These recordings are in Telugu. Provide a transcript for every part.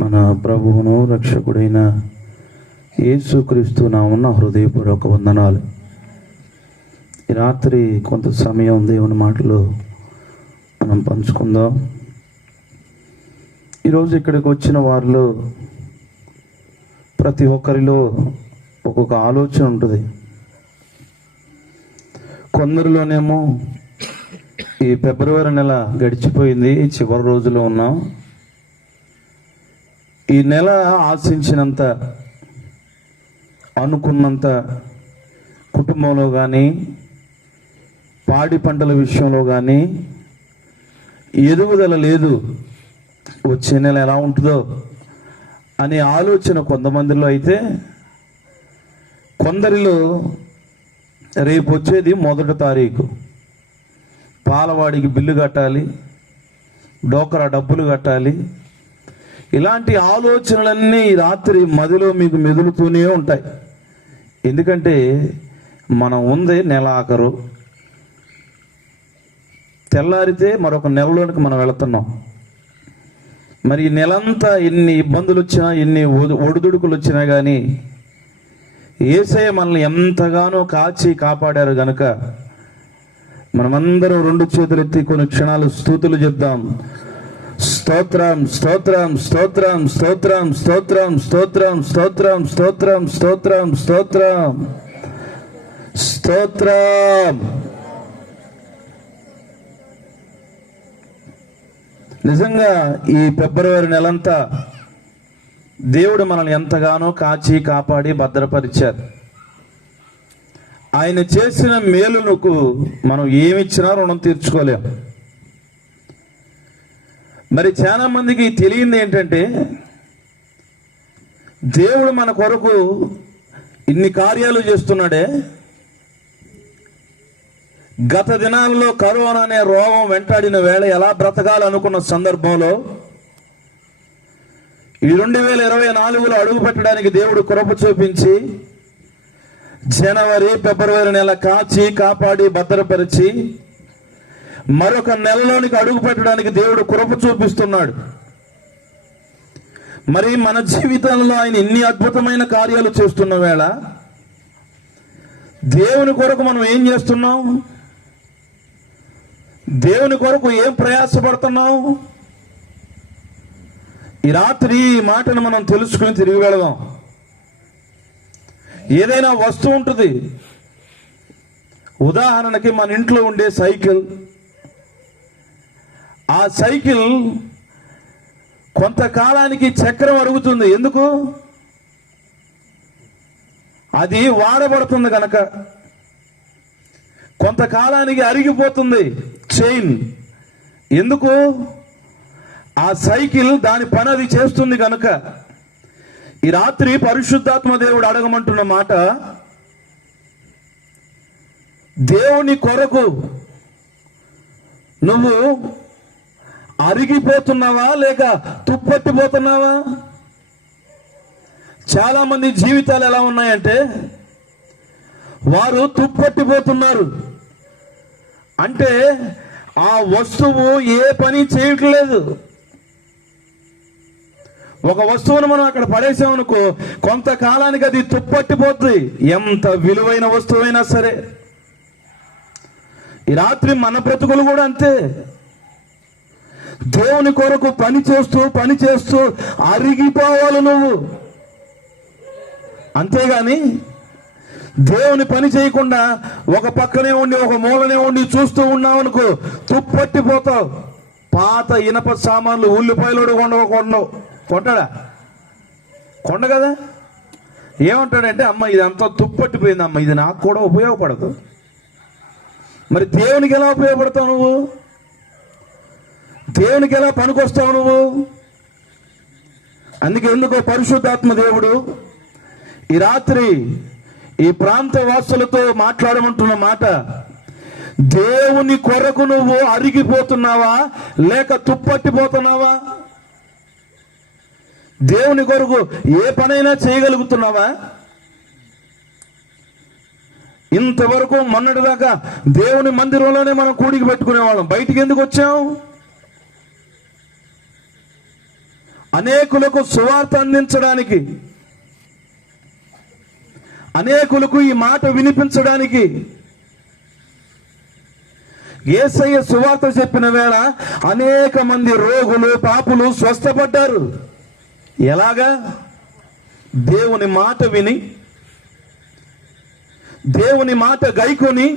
మన ప్రభువును రక్షకుడైన యేసుక్రీస్తు నామమున హృదయపూర్వక వందనాలు. ఈ రాత్రి కొంత సమయం దేవుని మాటలు మనం పంచుకుందాం. ఈరోజు ఇక్కడికి వచ్చిన వారిలో ప్రతి ఒక్కరిలో ఒక్కొక్క ఆలోచన ఉంటుంది. కొందరిలోనేమో ఈ ఫిబ్రవరి నెల గడిచిపోయింది, చివరి రోజులో ఉన్నాం. ఈ నెల ఆశించినంత, అనుకున్నంత కుటుంబంలో కానీ, పాడి పంటల విషయంలో కానీ ఎదుగుదల లేదు. వచ్చే నెల ఎలా ఉంటుందో అనే ఆలోచన కొంతమందిలో అయితే, కొందరిలో రేపు వచ్చేది 1వ తారీఖు, పాలవాడికి బిల్లు కట్టాలి, డోకరా డబ్బులు కట్టాలి. ఇలాంటి ఆలోచనలన్నీ రాత్రి మదిలో మీకు మెదులుతూనే ఉంటాయి. ఎందుకంటే మనం ఉంది నెల ఆఖరు, తెల్లారితే మరొక నెలలోనికి మనం వెళుతున్నాం. మరి ఈ నెలంతా ఎన్ని ఇబ్బందులు వచ్చినా, ఎన్ని ఒడిదుడుకులు వచ్చినా కానీ యేసయ్య మనల్ని ఎంతగానో కాచి కాపాడారు గనుక మనమందరం 2 చేతులు ఎత్తి కొన్ని క్షణాలు స్తుతులు చెప్దాం. స్తోత్రం, స్తోత్రం, స్తోత్రం, స్తోత్రం, స్తోత్రం, స్తోత్రం, స్తోత్రం, స్తోత్రం, స్తోత్రం, స్తోత్రం, స్తోత్రం. నిజంగా ఈ ఫిబ్రవరి నెలంతా దేవుడు మనల్ని ఎంతగానో కాచి కాపాడి భద్రపరిచారు. ఆయన చేసిన మేలులకు మనం ఏమిచ్చినా రుణం తీర్చుకోలేం. మరి చాలా మందికి తెలియంది ఏంటంటే, దేవుడు మన కొరకు ఇన్ని కార్యాలు చేస్తున్నాడే. గత దినాల్లో కరోనా అనే రోగం వెంటాడిన వేళ ఎలా బ్రతకాలనుకున్న సందర్భంలో ఈ 2024లో అడుగు పెట్టడానికి దేవుడు కృప చూపించి జనవరి ఫిబ్రవరి నెల కాచి కాపాడి భద్రపరిచి మరొక నెలలోనికి అడుగు పెట్టడానికి దేవుడు కృప చూపిస్తున్నాడు. మరి మన జీవితంలో ఆయన ఇన్ని అద్భుతమైన కార్యాలు చేస్తున్న వేళ దేవుని కొరకు మనం ఏం చేస్తున్నాం? దేవుని కొరకు ఏం ప్రయాసపడుతున్నాం? ఈ రాత్రి ఈ మాటను మనం తెలుసుకుని తిరిగి వెళదాం. ఏదైనా వస్తువు ఉంటుంది. ఉదాహరణకి మన ఇంట్లో ఉండే సైకిల్. ఆ సైకిల్ కొంతకాలానికి చక్రం అరుగుతుంది. ఎందుకు? అది వాడబడుతుంది కనుక. కొంతకాలానికి అరిగిపోతుంది చైన్. ఎందుకు? ఆ సైకిల్ దాని పని అది చేస్తుంది కనుక. ఈ రాత్రి పరిశుద్ధాత్మ దేవుడు అడగమంటున్న మాట, దేవుని కొరకు నువ్వు అరిగిపోతున్నావా లేక తుప్పట్టిపోతున్నావా? చాలా మంది జీవితాలు ఎలా ఉన్నాయంటే, వారు తుప్పట్టిపోతున్నారు. అంటే ఆ వస్తువు ఏ పని చేయట్లేదు. ఒక వస్తువును మనం అక్కడ పడేసామనుకో, కొంతకాలానికి అది తుప్పట్టిపోతుంది, ఎంత విలువైన వస్తువైనా సరే. ఈ రాత్రి మన బ్రతుకులు కూడా అంతే. దేవుని కొరకు పని చేస్తూ అరిగిపోవాలి నువ్వు. అంతేగాని దేవుని పని చేయకుండా ఒక పక్కనే ఉండి ఒక మూలనే ఉండి చూస్తూ ఉన్నావనుకో, తుప్పట్టిపోతావు. పాత ఇనప సామాన్లు ఉల్లిపాయలు కొంటాడా? కొండ కదా. ఏమంటాడంటే, అమ్మ ఇదంతా తుప్పట్టిపోయింది, అమ్మ ఇది నాకు కూడా ఉపయోగపడదు. మరి దేవునికి ఎలా ఉపయోగపడతావు నువ్వు? దేవునికి ఎలా పనికొస్తావు నువ్వు? అందుకే ఎందుకో పరిశుద్ధాత్మ దేవుడు ఈ రాత్రి ఈ ప్రాంత వాసులతో మాట్లాడమంటున్న మాట, దేవుని కొరకు నువ్వు అరిగిపోతున్నావా లేక తుప్పట్టిపోతున్నావా? దేవుని కొరకు ఏ పనైనా చేయగలుగుతున్నావా? ఇంతవరకు మొన్నటిదాకా దేవుని మందిరంలోనే మనం కూడికి పెట్టుకునేవాళ్ళం. బయటికి ఎందుకు వచ్చాం? అనేకులకు సువార్త అందించడానికి, అనేకులకు ఈ మాట వినిపించడానికి యేసయ్య సువార్త చెప్పిన వేళ అనేక మంది రోగులు, పాపులు స్వస్థపడ్డారు. ఎలాగా? దేవుని మాట విని, దేవుని మాట గైకొని,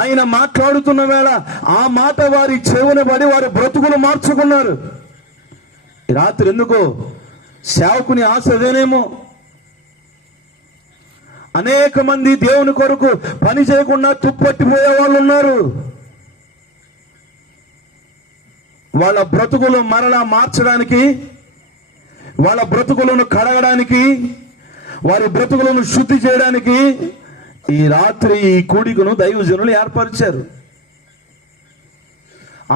ఆయన మాట్లాడుతున్న వేళ ఆ మాట వారి చెవున పడి వారి బ్రతుకులు మార్చుకున్నారు. ఈ రాత్రి ఎందుకో సేవకుని ఆశ అదేనేమో. అనేక మంది దేవుని కొరకు పని చేయకుండా తుప్పట్టిపోయే వాళ్ళు ఉన్నారు. వాళ్ళ బ్రతుకులు మరలా మార్చడానికి, వాళ్ళ బ్రతుకులను కడగడానికి, వారి బ్రతుకులను శుద్ధి చేయడానికి ఈ రాత్రి ఈ కూడికను దైవజనులు ఏర్పరిచారు.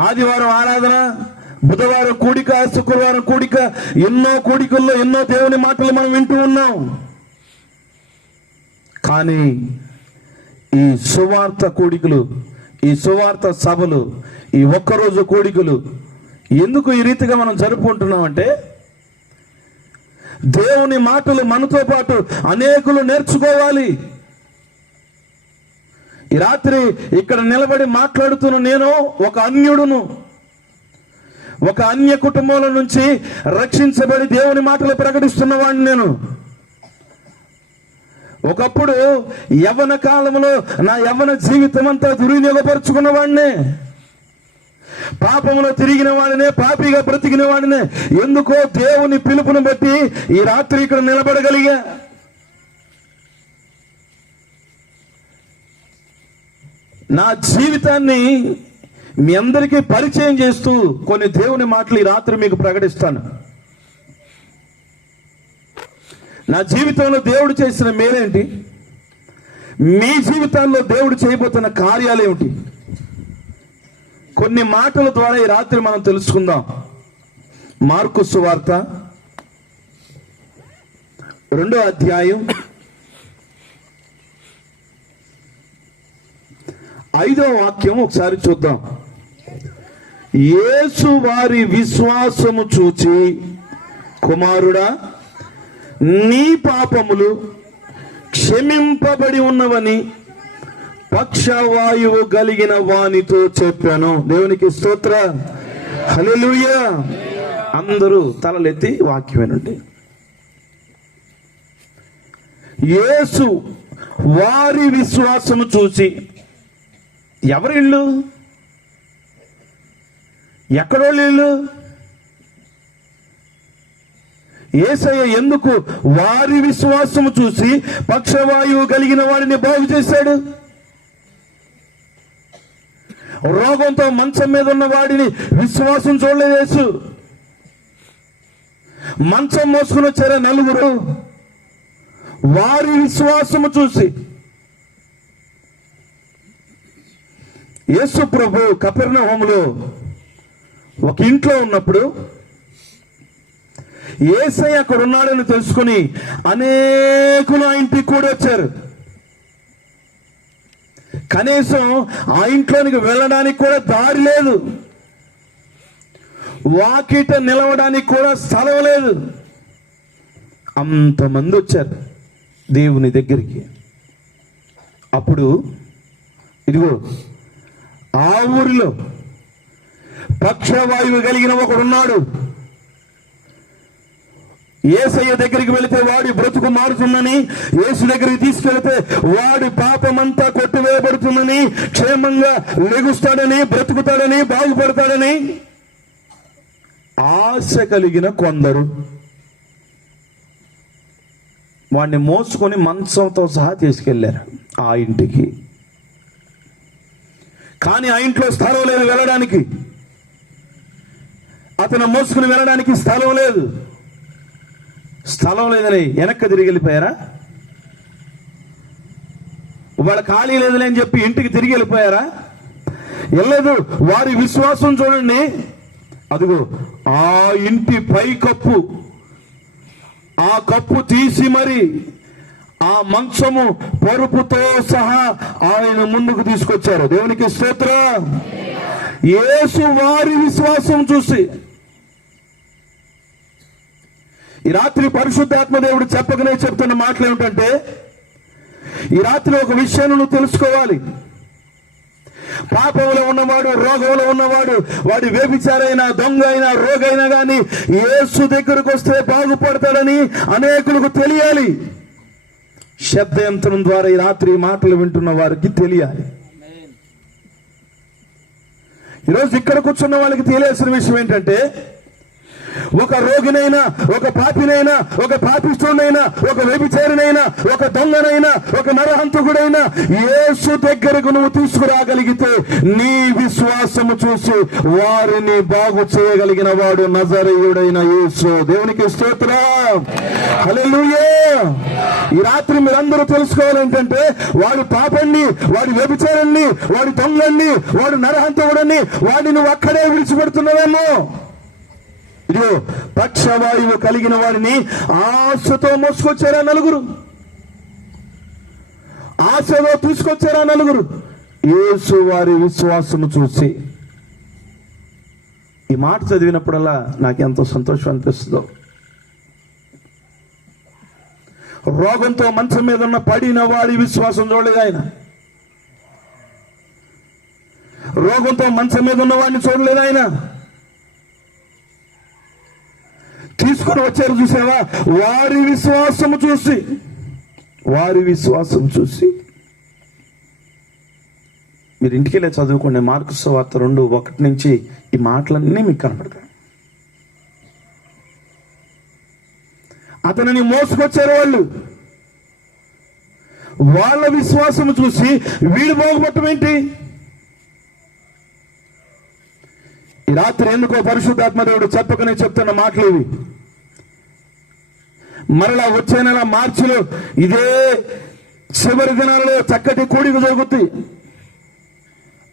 ఆదివారం ఆరాధన, బుధవారం కూడిక, శుక్రవారం కూడిక, ఎన్నో కూడికల్లో ఎన్నో దేవుని మాటలు మనం వింటూ ఉన్నాం. కానీ ఈ సువార్త కూడికలు, ఈ సువార్త సభలు, ఈ ఒక్కరోజు కూడికలు ఎందుకు ఈ రీతిగా మనం జరుపుకుంటున్నామంటే, దేవుని మాటలు మనతో పాటు అనేకులు నేర్చుకోవాలి. ఈ రాత్రి ఇక్కడ నిలబడి మాట్లాడుతున్న నేను ఒక అన్యుడును, ఒక అన్య కుటుంబంలో నుంచి రక్షించబడి దేవుని మాటలు ప్రకటిస్తున్నవాడిని నేను. ఒకప్పుడు యవ్వన కాలంలో నా యవ్వన జీవితం అంతా దుర్వినియోగపరుచుకున్న వాడినే, పాపంలో తిరిగిన వాడినే, పాపిగా బ్రతికిన వాడినే. ఎందుకో దేవుని పిలుపును బట్టి ఈ రాత్రి ఇక్కడ నిలబడగలిగా. నా జీవితాన్ని మీ అందరికీ పరిచయం చేస్తూ కొన్ని దేవుని మాటలు ఈ రాత్రి మీకు ప్రకటిస్తాను. నా జీవితంలో దేవుడు చేసిన మేలేంటి, మీ జీవితాల్లో దేవుడు చేయబోతున్న కార్యాలేమిటి, కొన్ని మాటల ద్వారా ఈ రాత్రి మనం తెలుసుకుందాం. మార్కు సువార్త 2వ అధ్యాయం 5వ వాక్యం ఒకసారి చూద్దాం. యేసు వారి విశ్వాసము చూచి, కుమారుడా, నీ పాపములు క్షమింపబడి ఉన్నవని పక్షవాయువు కలిగిన వానితో చెప్పాను. దేవునికి స్తోత్ర, హల్లెలూయా. అందరూ తలలెత్తి వాక్యం వినండి. యేసు వారి విశ్వాసము చూసి, ఎవరిళ్ళు? ఎక్కడోళ్ళు? యేసయ్య ఎందుకు వారి విశ్వాసము చూసి పక్షవాయువు కలిగిన వాడిని బాగు చేశాడు? రోగంతో మంచం మీద ఉన్న వాడిని విశ్వాసం చూడలేదు యేసు. మంచం మోసుకుని వచ్చారా నలుగురు, వారి విశ్వాసము చూసి. యేసు ప్రభు కపెర్నహూములో ఒక ఇంట్లో ఉన్నప్పుడు యేసయ్య అక్కడ ఉన్నాడని తెలుసుకుని అనేకులు ఆ ఇంటికి కూడా వచ్చారు. కనీసం ఆ ఇంట్లోనికి వెళ్ళడానికి కూడా దారి లేదు, వాకిట నిలవడానికి కూడా స్థలం లేదు. అంతమంది వచ్చారు దేవుని దగ్గరికి. అప్పుడు ఇదిగో ఆ ఊరిలో పక్షవాయువు కలిగిన ఒకడున్నాడు. యేసయ్య దగ్గరికి వెళితే వాడి బ్రతుకు మారుతుందని, యేసు దగ్గరికి తీసుకెళ్తే వాడి పాపమంతా కొట్టివేయబడుతుందని, క్షేమంగా లెగుస్తాడని, బ్రతుకుతాడని, బాగుపడతాడని ఆశ కలిగిన కొందరు వాడిని మోసుకొని మంచంతో సహా తీసుకెళ్లారు ఆ ఇంటికి. కానీ ఆ ఇంట్లో స్థలం లేదు వెళ్ళడానికి, అతను మోసుకుని వెళ్ళడానికి స్థలం లేదు. స్థలం లేదని వెనక్కి తిరిగి వెళ్ళిపోయారా? వాళ్ళ ఖాళీ లేదులే అని చెప్పి ఇంటికి తిరిగి వెళ్ళిపోయారా? వెళ్ళలేదు. వారి విశ్వాసం చూడండి. అదిగో ఆ ఇంటి పై కప్పు, ఆ కప్పు తీసి మరి ఆ మంచము పరుపుతో సహా ఆయన ముందుకు తీసుకొచ్చారు. దేవునికి స్తోత్రం. యేసు వారి విశ్వాసం చూసి ఈ రాత్రి పరిశుద్ధాత్మ దేవుడు చెప్పకనే చెప్తున్న మాటలు ఏమిటంటే, ఈ రాత్రి ఒక విషయాన్ని నువ్వు తెలుసుకోవాలి. పాపంలో ఉన్నవాడు, రోగంలో ఉన్నవాడు, వాడి వ్యభిచారైనా, దొంగ అయినా, రోగైనా కానీ యేసు దగ్గరకు వస్తే బాగుపడతాడని అనేకులకు తెలియాలి. శబ్దయంత్రం ద్వారా ఈ రాత్రి మాటలు వింటున్న వారికి తెలియాలి. ఈరోజు ఇక్కడ కూర్చున్న వాళ్ళకి తెలియాల్సిన విషయం ఏంటంటే, ఒక రోగినైనా, ఒక పాపినైనా, ఒక పాపిష్టుడైనా, ఒక వ్యభిచారినైనా, ఒక దొంగనైనా, ఒక నరహంతకుడైనా యేసు దగ్గరకు నువ్వు తీసుకురాగలిగితే నీ విశ్వాసము చూసి వారిని బాగు చేయగలిగిన వాడు నజరేయుడైన యేసు. దేవునికి స్తోత్రం, హల్లెలూయా. ఈ రాత్రి మీరందరూ తెలుసుకోవాలి ఏంటంటే, వాడు పాపన్ని, వాడి వ్యభిచారాన్ని, వాడి దొంగన్ని, వాడు నరహంతకుడని వాడిని నువ్వు అక్కడే విడిచిపెడుతున్నావేమో. ఇదిగో పక్షవాయువు కలిగిన వాడిని ఆశతో మోసుకొచ్చారా నలుగురు, ఆశతో తీసుకొచ్చారా నలుగురు. యేసు వారి విశ్వాసము చూసి, ఈ మాట చదివినప్పుడల్లా నాకెంతో సంతోషం అనిపిస్తుందో. రోగంతో మంచం మీద ఉన్న పడిన వాడి విశ్వాసం చూడలేదు ఆయన. రోగంతో మంచం మీద ఉన్న వాడిని చూడలేదు ఆయన. తీసుకొని వచ్చారు చూసావా, వారి విశ్వాసము చూసి, వారి విశ్వాసం చూసి. మీరు ఇంటికి వెళ్ళి చదువుకోండి, మార్కు సువార్త 2:1 నుంచి ఈ మాటలన్నీ మీకు కనపడతాయి. అతనిని మోసుకొచ్చారు వాళ్ళు. వాళ్ళ విశ్వాసము చూసి వీడు బాగుపడటం ఏంటి? ఈ రాత్రి ఎందుకో పరిశుద్ధాత్మ దేవుడు చెప్పకనే చెప్తున్న మాటలు ఇవి. మరలా వచ్చే నెల మార్చిలో ఇదే చివరి దినాలలో చక్కటి కోడిక జరుగుతుంది.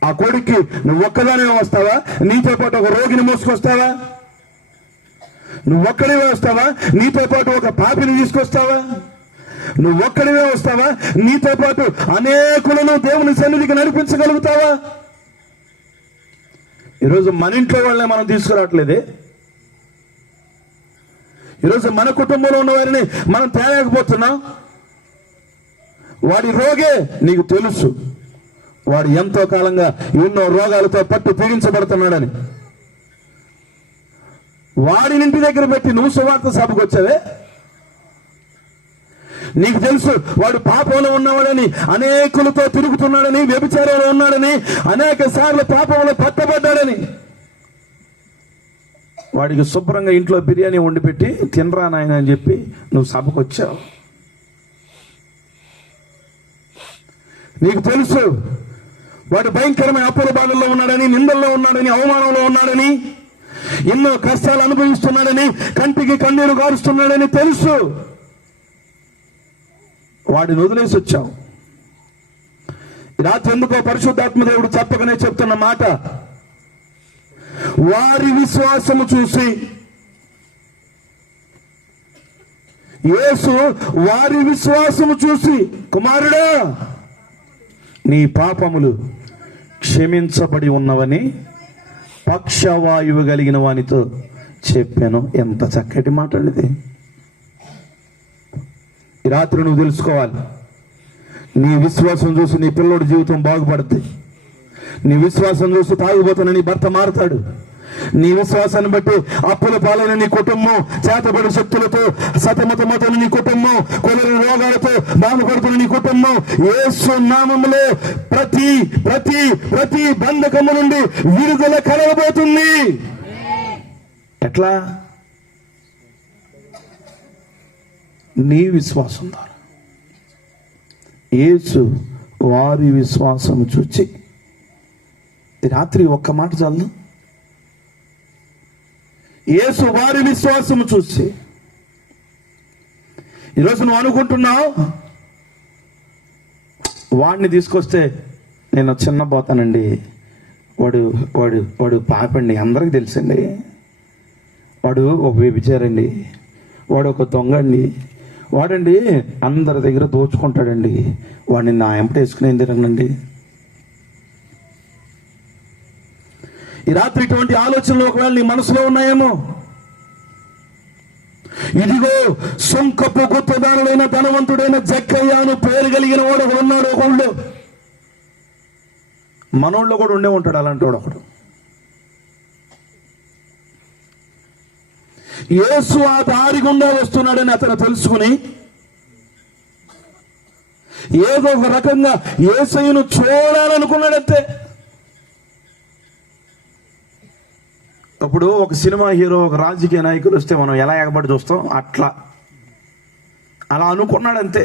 ఆ కోడికి నువ్వు ఒక్కదానే వస్తావా? నీతో పాటు ఒక రోగిని మోసుకొస్తావా? నువ్వు ఒక్కడివే వస్తావా? నీతో పాటు ఒక పాపిని తీసుకొస్తావా? నువ్వు ఒక్కడివే వస్తావా? నీతో పాటు అనేకులను దేవుని సన్నిధికి నడిపించగలుగుతావా? ఈరోజు మన ఇంట్లో వాళ్ళని మనం తీసుకురావట్లేదే. ఈరోజు మన కుటుంబంలో ఉన్న వారిని మనం తేలేకపోతున్నాం. వాడి రోగే నీకు తెలుసు, వాడు ఎంతో కాలంగా ఎన్నో రోగాలతో పట్టు పీడించబడుతున్నాడని. వాడిని ఇంటి దగ్గర పెట్టి నువ్వు సువార్త సభకు వచ్చావే. నీకు తెలుసు వాడు పాపంలో ఉన్నవాడని, అనేకులతో తిరుగుతున్నాడని, వ్యభిచారంలో ఉన్నాడని, అనేక సార్లు పాపంలో పట్టబడ్డాడని. వాడికి శుభ్రంగా ఇంట్లో బిర్యానీ వండి పెట్టి తినరా నాయన అని చెప్పి నువ్వు సభకు వచ్చావు. నీకు తెలుసు వాడు భయంకరమైన అప్పుల బాధల్లో ఉన్నాడని, నిందల్లో ఉన్నాడని, అవమానంలో ఉన్నాడని, ఎన్నో కష్టాలు అనుభవిస్తున్నాడని, కంటికి కన్నీరు గారుస్తున్నాడని తెలుసు. వాడిని వదిలేసి వచ్చావు. రాత్రి ఎందుకో పరిశుద్ధాత్మ దేవుడు చెప్పకనే చెప్తున్న మాట, వారి విశ్వాసము చూసి, యేసు వారి విశ్వాసము చూసి, కుమారుడా నీ పాపములు క్షమించబడి ఉన్నవని పక్షవాయువు కలిగిన వానితో చెప్పాను. ఎంత చక్కటి మాట అండి. ఈ రాత్రి నువ్వు తెలుసుకోవాలి, నీ విశ్వాసం చూసి నీ పిల్లోడి జీవితం బాగుపడుతుంది. నీ విశ్వాసం చూసి తాగుబోతున్న నీ భర్త మారుతాడు. నీ విశ్వాసాన్ని బట్టి అప్పుల పాలైన నీ కుటుంబం, చేతబడి శక్తులతో సతమతమవుతున్న నీ కుటుంబం, కొలరి రోగాలతో బాధపడుతున్న నీ కుటుంబం యేసు నామములో ప్రతి ప్రతి ప్రతి బంధకము నుండి విడుదల కలగబోతుంది. ఎట్లా? నీ విశ్వాసం ద్వారా. యేసు వారి విశ్వాసం చూచి. రాత్రి ఒక్క మాట చాలు. యేసు వారి విశ్వాసం చూసి. ఈరోజు నువ్వు అనుకుంటున్నావు వాడిని తీసుకొస్తే నేను చిన్న పోతానండి, వాడు వాడు వాడు పాపండి, అందరికి తెలుసండి, వాడు ఒక వ్యభిచారండి, వాడు ఒక దొంగండి, వాడండి అందరి దగ్గర దోచుకుంటాడండి, వాడిని నా ఎంపట వేసుకుని తిరగనండి. ఈ రాత్రి ఇటువంటి ఆలోచనలు ఒకవేళ నీ మనసులో ఉన్నాయేమో. ఇదిగో సుంకపు గుత్తదారుడైన ధనవంతుడైన జక్కయ్యను పేరు కలిగిన వాడు ఒకడు ఉన్నాడు. ఒకళ్ళు మనోళ్ళు కూడా ఉండే ఉంటాడు అలాంటి వాడు ఒకడు. యేసు ఆ దారి గుండా వస్తున్నాడని అతను తెలుసుకుని ఏదో ఒక రకంగా యేసయ్యను చూడాలనుకున్నాడంతే. అప్పుడు ఒక సినిమా హీరో, ఒక రాజకీయ నాయకులు వస్తే మనం ఎలా ఎగబడి చూస్తాం, అలా అనుకున్నాడంతే.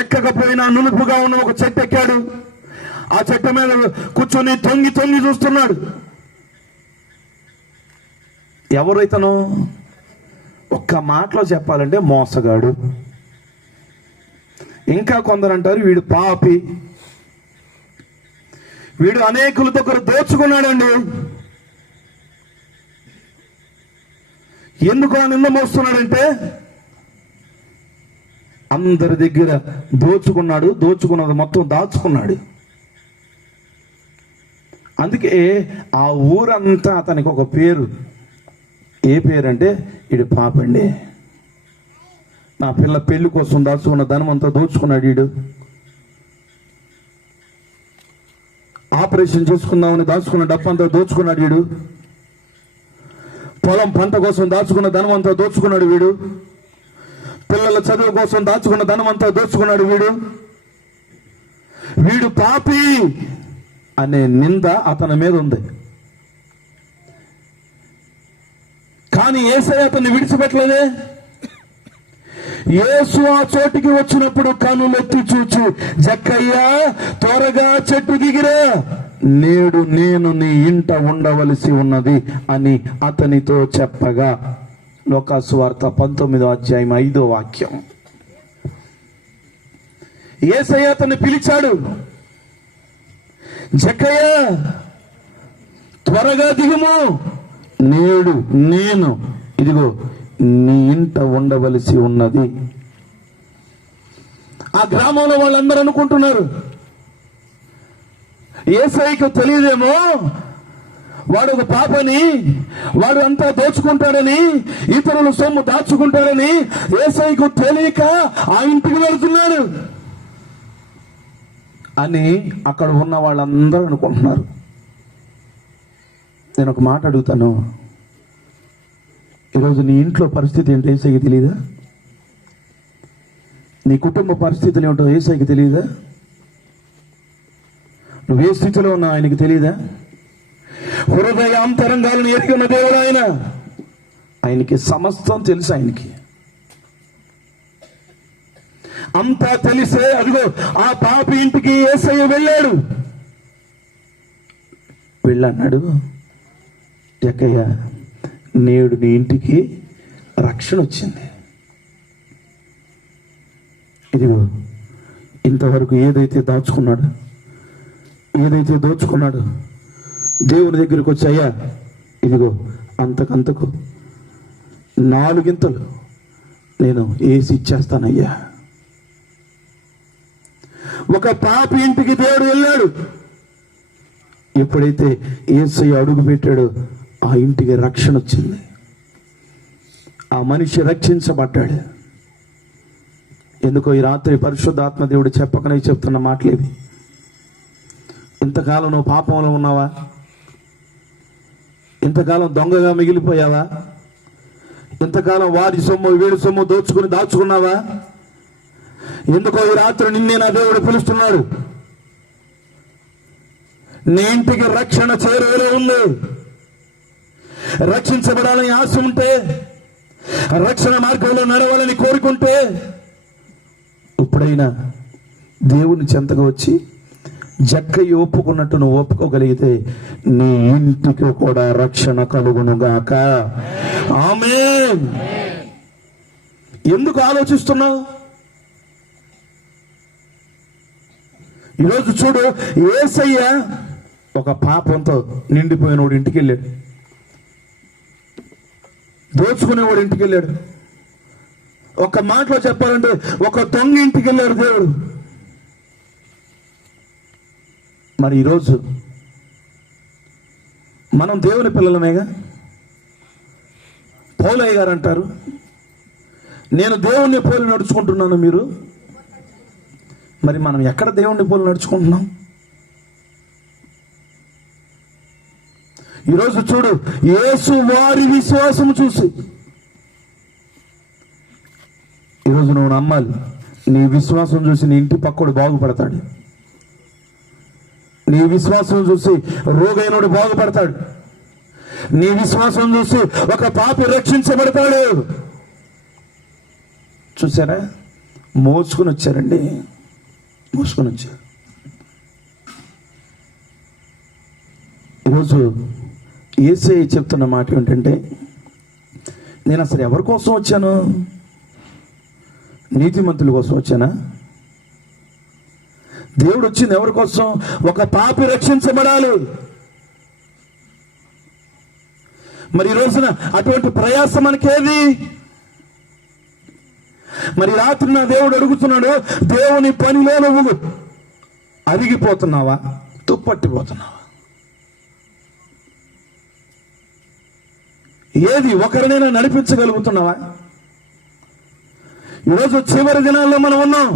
ఎక్కకపోయినా నునుపుగా ఉన్న ఒక చెట్టు ఎక్కాడు. ఆ చెట్టు మీద కూర్చొని తొంగి తొంగి చూస్తున్నాడు. ఎవరైతను ఒక్క మాటలో చెప్పాలంటే మోసగాడు. ఇంకా కొందరు అంటారు వీడు పాపి, వీడు అనేకులతో ఒకరు దోచుకున్నాడండి. ఎందుకు ఆ నింద మోస్తున్నాడంటే అందరి దగ్గర దోచుకున్నాడు, దోచుకున్నది మొత్తం దాచుకున్నాడు. అందుకే ఆ ఊరంతా అతనికి ఒక పేరు. ఏ పేరు అంటే వీడు పాపండి, నా పిల్ల పెళ్లి కోసం దాచుకున్న ధనం అంతా దోచుకున్నాడు వీడు, ఆపరేషన్ చేసుకుందామని దాచుకున్న డబ్బంతా దోచుకున్నాడు వీడు, పొలం పంట కోసం దాచుకున్న ధనం అంతా దోచుకున్నాడు వీడు, పిల్లల చదువు కోసం దాచుకున్న ధనం అంతా దోచుకున్నాడు వీడు. వీడు పాపి అనే నింద అతని మీద ఉంది. కానీ యేసయ్య అతన్ని విడిచిపెట్టలేదే. యేసు ఆ చోటికి వచ్చినప్పుడు కనులెత్తి చూచి, జక్కయ్య త్వరగా చెట్టు దిగిరా, నేడు నేను నీ ఇంట ఉండవలసి ఉన్నది అని అతనితో చెప్పగా. లూకా సువార్త 19వ అధ్యాయం 5వ వాక్యం. యేసయ్య అతన్ని పిలిచాడు, జక్కయ్య త్వరగా దిగుము, నేడు నేను ఇదిగో నీ ఇంట ఉండవలసి ఉన్నది. ఆ గ్రామంలో వాళ్ళందరూ అనుకుంటున్నారు, యేసయ్యకు తెలియదేమో వాడు ఒక పాపని, వాడు అంతా దోచుకుంటాడని, ఇతరుల సొమ్ము దాచుకుంటాడని యేసయ్యకు తెలియక ఆ ఇంటికి వెళ్తున్నాడు అని అక్కడ ఉన్న వాళ్ళందరూ అనుకుంటున్నారు. నేను ఒక మాట అడుగుతాను, ఈరోజు నీ ఇంట్లో పరిస్థితి ఏంటో యేసయ్యకి తెలియదా? నీ కుటుంబ పరిస్థితులు ఏమిటో యేసయ్యకి తెలియదా? నువ్వే స్థితిలో ఉన్నా ఆయనకి తెలియదా? హృదయ అంతరంగాలను ఎరిగిన దేవుడు ఆయన. ఆయనకి సమస్తం తెలుసు. ఆయనకి అంతా తెలిసే అదిగో ఆ పాపి ఇంటికి యేసయ్య వెళ్ళాడు. వెళ్ళన్నాడు, జక్కయ్య నేడు నీ ఇంటికి రక్షణ వచ్చింది. ఇదిగో ఇంతవరకు ఏదైతే దాచుకున్నాడు, ఏదైతే దోచుకున్నాడు, దేవుని దగ్గరికి వచ్చి, అయ్యా ఇదిగో అంతకంతకు 4 నేను వేసి ఇచ్చేస్తానయ్యా. ఒక పాపి ఇంటికి దేవుడు వెళ్ళాడు. ఎప్పుడైతే యేసయ్య అడుగు పెట్టాడో ఆ ఇంటికి రక్షణ వచ్చింది. ఆ మనిషి రక్షించబడ్డాడు. ఎందుకో ఈ రాత్రి పరిశుద్ధాత్మ దేవుడు చెప్పకనే చెప్తున్న మాటలేవి. ఇంతకాలం నువ్వు పాపంలో ఉన్నావా? ఇంతకాలం దొంగగా మిగిలిపోయావా? ఇంతకాలం వాడి సొమ్ము వీడి సొమ్ము దోచుకుని దాచుకున్నావా? ఎందుకో ఈ రాత్రి నిన్నే నా దేవుడు పిలుస్తున్నాడు. నీ ఇంటికి రక్షణ చేరువలో ఉంది. రక్షించబడాలని ఆశ ఉంటే, రక్షణ మార్గంలో నడవాలని కోరుకుంటే, ఇప్పుడైనా దేవుని చెంతగా వచ్చి జక్కయ్య ఒప్పుకున్నట్టు నువ్వు ఒప్పుకోగలిగితే నీ ఇంటికి కూడా రక్షణ కలుగునుగాక. ఆమేన్. ఎందుకు ఆలోచిస్తున్నావు? ఈరోజు చూడు, యేసయ్య ఒక పాపంతో నిండిపోయినోడు ఇంటికి వెళ్ళాడు, దోచుకునేవాడు ఇంటికి వెళ్ళాడు. ఒక మాటలో చెప్పాలంటే ఒక దొంగ ఇంటికి వెళ్ళాడు దేవుడు. మరి ఈరోజు మనం దేవుని పిల్లలమేగా. పౌలయ్య గారు అంటారు, నేను దేవుణ్ణి పోలి నడుచుకుంటున్నాను, మీరు మరి మనం ఎక్కడ దేవుణ్ణి పోలి నడుచుకుంటున్నాం? ఈరోజు చూడు, యేసు వారి విశ్వాసం చూసి ఈరోజు నువ్వు నమ్మాలి. నీ విశ్వాసం చూసి నీ ఇంటి పక్కడు బాగుపడతాడు. నీ విశ్వాసం చూసి రోగైనోడు బాగుపడతాడు. నీ విశ్వాసం చూసి ఒక పాపి రక్షించబడతాడు. చూసారా, మోసుకుని వచ్చారండి, మోసుకుని వచ్చారు. ఈరోజు యేసయ్య చెప్తున్న మాట ఏంటంటే, నేను అసలు ఎవరి కోసం వచ్చాను? నీతిమంతుల కోసం వచ్చానా? దేవుడు వచ్చింది ఎవరి కోసం? ఒక పాపి రక్షించబడాలి. మరి ఈ రోజున అటువంటి ప్రయాస మనకేది? మరి రాత్రి నా దేవుడు అడుగుతున్నాడు, దేవుని పనిలో నువ్వు అరిగిపోతున్నావా, తుప్పట్టిపోతున్నావా? ఏది ఒకరినైనా నడిపించగలుగుతున్నావా? ఈరోజు చివరి దినాల్లో మనం ఉన్నాం.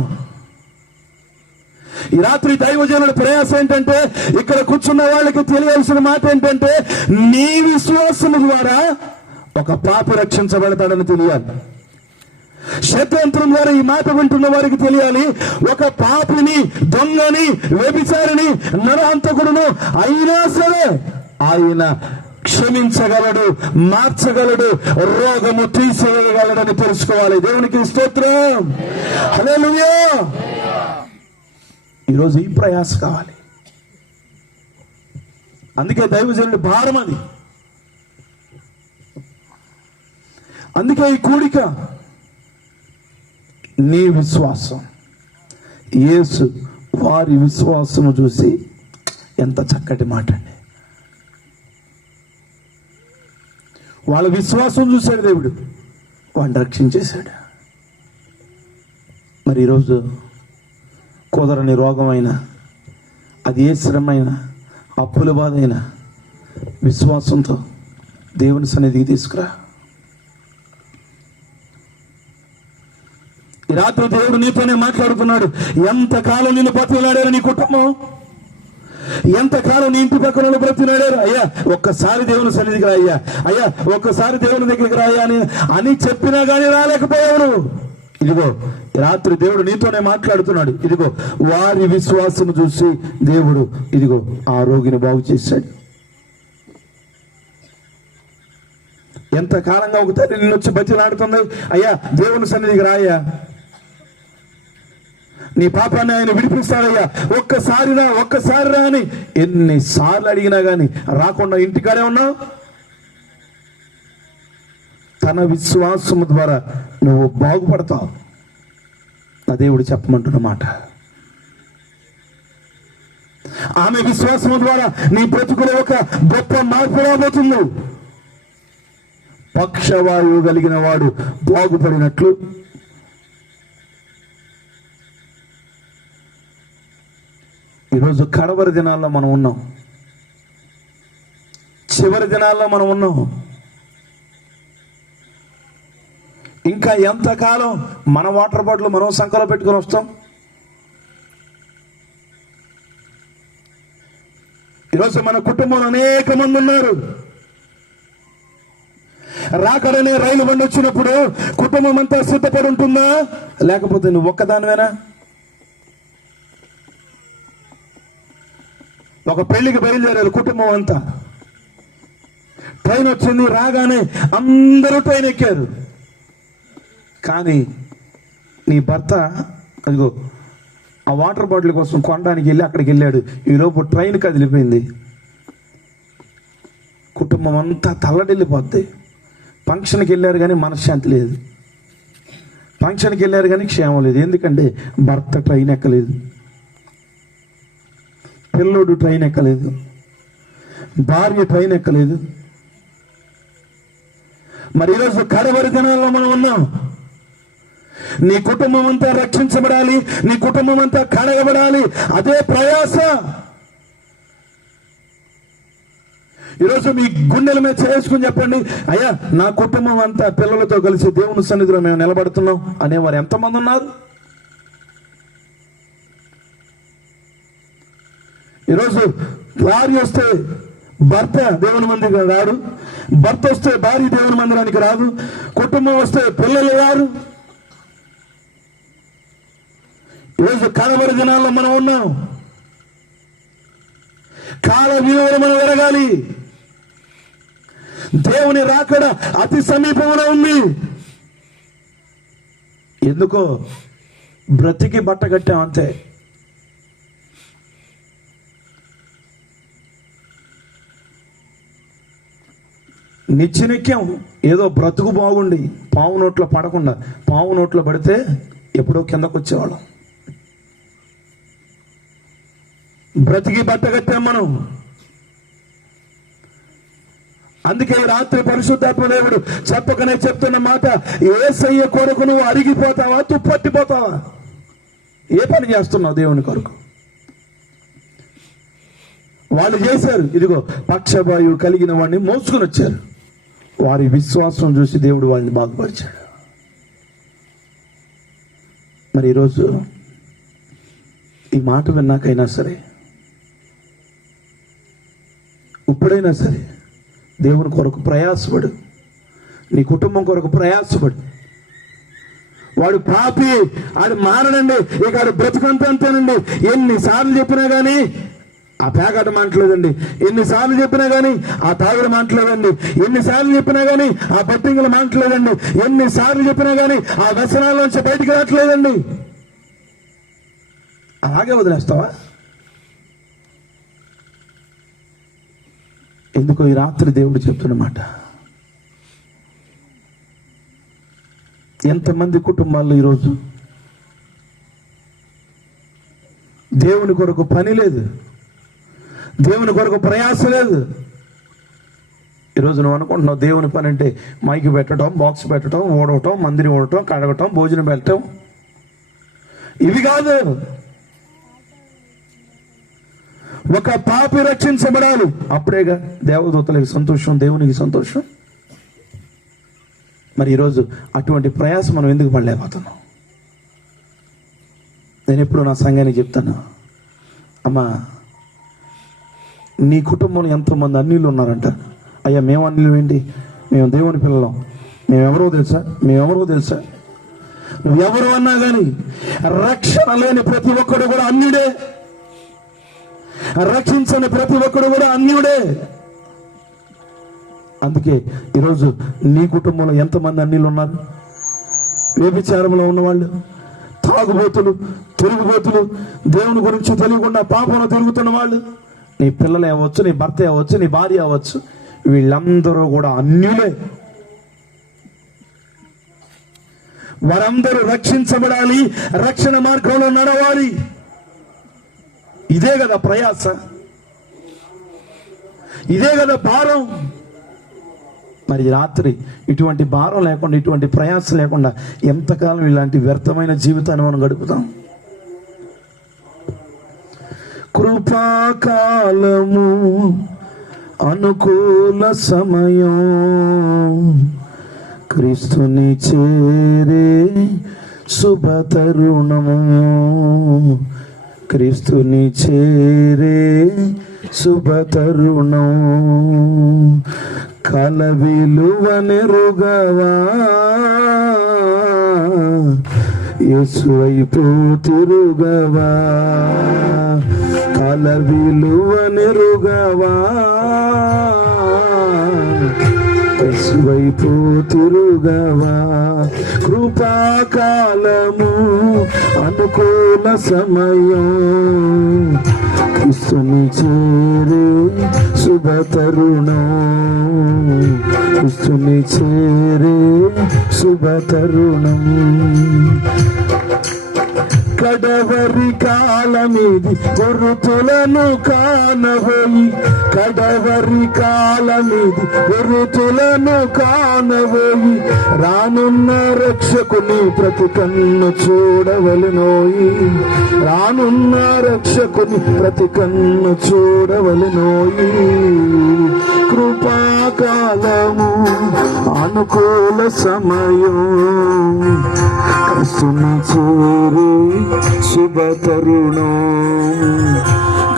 ఈ రాత్రి దైవజనుడి ప్రయాసం ఏంటంటే, ఇక్కడ కూర్చున్న వాళ్ళకి తెలియాల్సిన మాట ఏంటంటే, నీ విశ్వాసం ద్వారా ఒక పాపి రక్షించబడతాడని తెలియాలి. శతంత్రం ద్వారా ఈ మాట వింటున్న వారికి తెలియాలి, ఒక పాపిని, దొంగని, వ్యభిచారిని, నరహంతకుడును అయినా సరే ఆయన క్షమించగలడు, మార్చగలడు, రోగము తీసేయగలడని తెలుసుకోవాలి. దేవునికి స్తోత్రం, హల్లెలూయా. ఈరోజు ఈ ప్రయాస కావాలి. అందుకే దైవజనుడి భారం అది. అందుకే ఈ కూడిక. నీ విశ్వాసం, యేసు వారి విశ్వాసము చూసి, ఎంత చక్కటి మాట అండి. వాళ్ళ విశ్వాసం చూశాడు దేవుడు, వాడిని రక్షించేశాడు. మరి ఈరోజు కుదరని రోగమైన, అది ఏ శ్రమైనా, అప్పుల బాధ అయినా విశ్వాసంతో దేవుని సన్నిధికి తీసుకురా. ఈ రాత్రి దేవుడు నీతోనే మాట్లాడుతున్నాడు. ఎంతకాలం నిన్ను బతిలాడారు నీ కుటుంబం, ఎంతకాలం నీ ఇంటి పక్కన బ్రతినాడారు. అయ్యా ఒక్కసారి దేవుని సన్నిధికి రాయ్యా, అయ్యా ఒక్కసారి దేవుని దగ్గరికి రాయ్యా అని చెప్పినా కానీ రాలేకపోయావు నువ్వు. ఇదిగో రాత్రి దేవుడు నీతోనే మాట్లాడుతున్నాడు. ఇదిగో వారి విశ్వాసం చూసి దేవుడు ఇదిగో ఆ రోగిని బాగు చేశాడు. ఎంతకాలంగా ఒక తల్లి నిన్ను వచ్చి బతిలాడుతుంది, అయ్యా దేవుని సన్నిధికి రాయ్యా, నీ పాపాన్ని ఆయన విడిపిస్తాడయ్యా, ఒక్కసారి రా అని ఎన్నిసార్లు అడిగినా కానీ రాకుండా ఇంటికాడే ఉన్నావు. తన విశ్వాసము ద్వారా నువ్వు బాగుపడతావు. నా దేవుడు చెప్పమంటున్న మాట. ఆమె విశ్వాసము ద్వారా నీ బ్రతుకులో ఒక గొప్ప మార్పు రాబోతుంది. పక్షవాయువు కలిగిన వాడు బాగుపడినట్లు ఈరోజు కడవరి దినాల్లో మనం ఉన్నాం, చివరి దినాల్లో మనం ఉన్నాం. ఇంకా ఎంతకాలం మన వాటర్ బాటిల్ మనం సంకలో పెట్టుకొని వస్తాం? ఈరోజు మన కుటుంబంలో అనేక మంది ఉన్నారు. రాకడనే రైలు బండి వచ్చినప్పుడు కుటుంబం అంతా సిద్ధపడి ఉంటుందా, లేకపోతే నువ్వు ఒక్కదానివేనా? ఒక పెళ్లికి బయలుదేరారు కుటుంబం అంతా. ట్రైన్ వచ్చింది, రాగానే అందరూ ట్రైన్ ఎక్కారు. కానీ నీ భర్త అదిగో ఆ వాటర్ బాటిల్ కోసం కొనడానికి వెళ్ళి అక్కడికి వెళ్ళాడు. ఈలోపు ట్రైన్ కదిలిపోయింది. కుటుంబం అంతా తల్లడిల్లిపోద్ది. ఫంక్షన్కి వెళ్ళారు కానీ మనశ్శాంతి లేదు, ఫంక్షన్కి వెళ్ళారు కానీ క్షేమం లేదు. ఎందుకంటే భర్త ట్రైన్ ఎక్కలేదు, పిల్లోడు ట్రైన్ ఎక్కలేదు, భార్య ట్రైన్ ఎక్కలేదు. మరి ఈరోజు కడవరి దినాల్లో మనం ఉన్నాం. నీ కుటుంబం అంతా రక్షించబడాలి, నీ కుటుంబం అంతా కడగబడాలి, అదే ప్రయాస. ఈరోజు మీ గుండెల మీద చేసుకుని చెప్పండి, అయ్యా నా కుటుంబం అంతా పిల్లలతో కలిసి దేవుని సన్నిధిలో మేము నిలబడుతున్నాం అనేవారు ఎంతమంది ఉన్నారు? ఈరోజు భార్య వస్తే భర్త దేవుని మందిరానికి రాడు, భర్త వస్తే భార్య దేవుని మందిరానికి రాదు, కుటుంబం వస్తే పిల్లలు రారు. ఈరోజు కడవరి దినాల్లో మనం ఉన్నాం. కాల విలువలు మనం ఎరగాలి. దేవుని రాకడ అతి సమీపంలో ఉంది. ఎందుకో బ్రతికి బట్ట కట్టాం అంతే. నిచ్చినెక్కాం, ఏదో బ్రతుకు బాగుండి పావు నోట్లో పడకుండా. పావు నోట్లో పడితే ఎప్పుడో కిందకు వచ్చేవాళ్ళం. బ్రతికి బట్ట కట్టాం మనం. అందుకే రాత్రి పరిశుద్ధాత్మ దేవుడు చెప్పకనే చెప్తున్న మాట, యేసయ్య కొరకు నువ్వు అరిగిపోతావా, తుప్పట్టిపోతావా? ఏ పని చేస్తున్నావు దేవుని కొరకు? వాళ్ళు చేశారు, ఇదిగో పక్షవాయువు కలిగిన వాడిని మోసుకుని వచ్చారు. వారి విశ్వాసం చూసి దేవుడు వాళ్ళని బాగుపరిచాడు. మరి ఈరోజు ఈ మాట విన్నాకైనా సరే, ఇప్పుడైనా సరే దేవుని కొరకు ప్రయాసపడు, నీ కుటుంబం కొరకు ప్రయాసపడు. వాడు పాపి, ఆడు మారనండి, ఇక ఆడు బ్రతుకంతంతేనండి. ఎన్నిసార్లు చెప్పినా కానీ ఆ పేకాట మాటలేదండి, ఎన్నిసార్లు చెప్పినా కానీ ఆ తాగుడు మాటలేదండి, ఎన్నిసార్లు చెప్పినా కానీ ఆ బట్టింగుల మాటలేదండి, ఎన్నిసార్లు చెప్పినా కానీ ఆ వ్యసనాల్లోంచి బయటికి రావట్లేదండి. అలాగే వదిలేస్తావా? ఎందుకో ఈ రాత్రి దేవుడు చెప్తున్నమాట, ఎంతమంది కుటుంబాల్లో ఈరోజు దేవుని కొరకు పని లేదు, దేవుని కొరకు ప్రయాస లేదు. ఈరోజు నువ్వు అనుకుంటున్నావు దేవుని పని అంటే మైకి పెట్టడం, బాక్స్ పెట్టడం, ఓడవటం, మందిరం ఓడటం, కడగటం, భోజనం పెట్టడం, ఇవి కాదు. ఒక పాపి రక్షించబడాలి, అప్పుడేగా దేవదూతలకి సంతోషం, దేవునికి సంతోషం. మరి ఈరోజు అటువంటి ప్రయాసం మనం ఎందుకు పడలేకపోతున్నాం? నేను ఎప్పుడు నా సంఘానికి చెప్తాను, అమ్మా నీ కుటుంబంలో ఎంతోమంది అన్యులు ఉన్నారంట. అయ్యా మేము అన్యులు ఏంటి, మేము దేవుని పిల్లలం, మేమెవరో తెలుసా? నువ్వెవరు అన్నా కానీ రక్షణ లేని ప్రతి ఒక్కడు కూడా అన్యుడే, రక్షించని ప్రతి ఒక్కడు కూడా అన్యుడే. అందుకే ఈరోజు నీ కుటుంబంలో ఎంతమంది అన్యులు ఉన్నారు? వ్యభిచారంలో ఉన్నవాళ్ళు, తాగుబోతులు, తిరుగుబోతులు, దేవుని గురించి తెలియకుండా పాపంలో తిరుగుతున్న వాళ్ళు, నీ పిల్లలే అవ్వచ్చు, నీ భర్త అవ్వచ్చు, నీ భార్య అవ్వచ్చు, వీళ్ళందరూ కూడా అన్యులే. వారందరూ రక్షించబడాలి, రక్షణ మార్గంలో నడవాలి. ఇదే కదా ప్రయాస, ఇదే కదా భారం. మరి రాత్రి ఇటువంటి భారం లేకుండా, ఇటువంటి ప్రయాస లేకుండా ఎంతకాలం ఇలాంటి వ్యర్థమైన జీవితాన్ని మనం గడుపుతాం? కృపాకాలము, అనుకూల సమయం, క్రీస్తుని చేరే శుభ తరుణము, క్రీస్తుని చేరే శుభ తరుణం. కల విలువ నెరుగవా, యేసు వైపు తిరుగవా. కల విలువ నెరుగవా, యేసు వైపు తిరుగవా. కృపాకాలము, అనుకూల సమయం, క్రీస్తుని చేరే శుభ తరుణం, క్రీస్తుని చేరే శుభ తరుణం. కడవరి కాలమిది గురుతులను కానబోయి, కడవరి కాలమిది గురుతులను కానబోయి, రానున్న రక్షకుని ప్రతి కన్ను చూడవలెనోయి, రానున్న రక్షకుని ప్రతి కన్ను చూడవలెనోయి. కృపాకాలము అనుకూల సమయం క్రిస్తుని చేరే శుభ తరుణం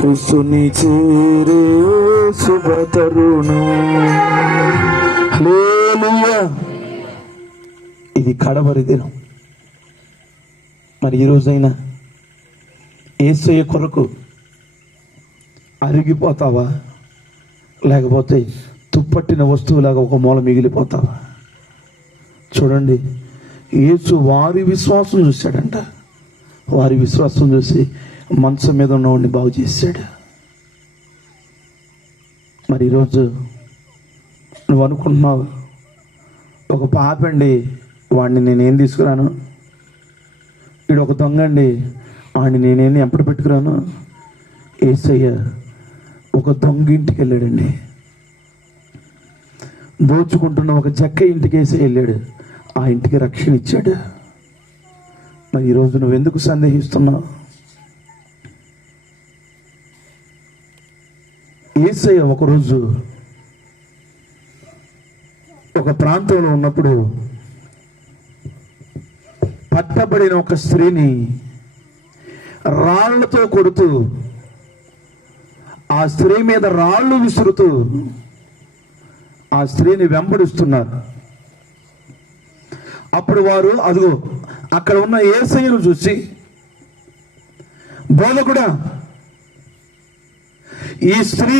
క్రిస్తుని చేరే శుభ తరుణం. హల్లెలూయా. ఇది కడవరి దినం. మరి ఈరోజైనా యేసయ్య కొరకు అరిగిపోతావా, లేకపోతే తుప్పట్టిన వస్తువులాగా ఒక మూల మిగిలిపోతావా? చూడండి, యేసు వారి విశ్వాసం చూశాడంట. వారి విశ్వాసం చూసి మంచం మీద ఉన్నవాడిని బాగు చేశాడు. మరి ఈరోజు నువ్వు అనుకుంటున్నావు, ఒక పాపండి, వాడిని నేనేం తీసుకురాను, వీడు ఒక దొంగండి, వాడిని నేనేం ఎంపటి పెట్టుకురాను. యేసయ్య ఒక దొంగ ఇంటికి వెళ్ళాడండి. దోచుకుంటున్న ఒక జక్క ఇంటికి యేసయ్య వెళ్ళాడు. ఆ ఇంటికి రక్షణ ఇచ్చాడు. మరి ఈరోజు నువ్వెందుకు సందేహిస్తున్నావు? యేసయ్య ఒకరోజు ఒక ప్రాంతంలో ఉన్నప్పుడు పట్టబడిన ఒక స్త్రీని రాళ్లతో కొడుతూ, ఆ స్త్రీ మీద రాళ్ళు విసురుతూ ఆ స్త్రీని వెంబడిస్తున్నారు. అప్పుడు వారు అదిగో అక్కడ ఉన్న యేసయ్యను చూసి, బోధకుడా, ఈ స్త్రీ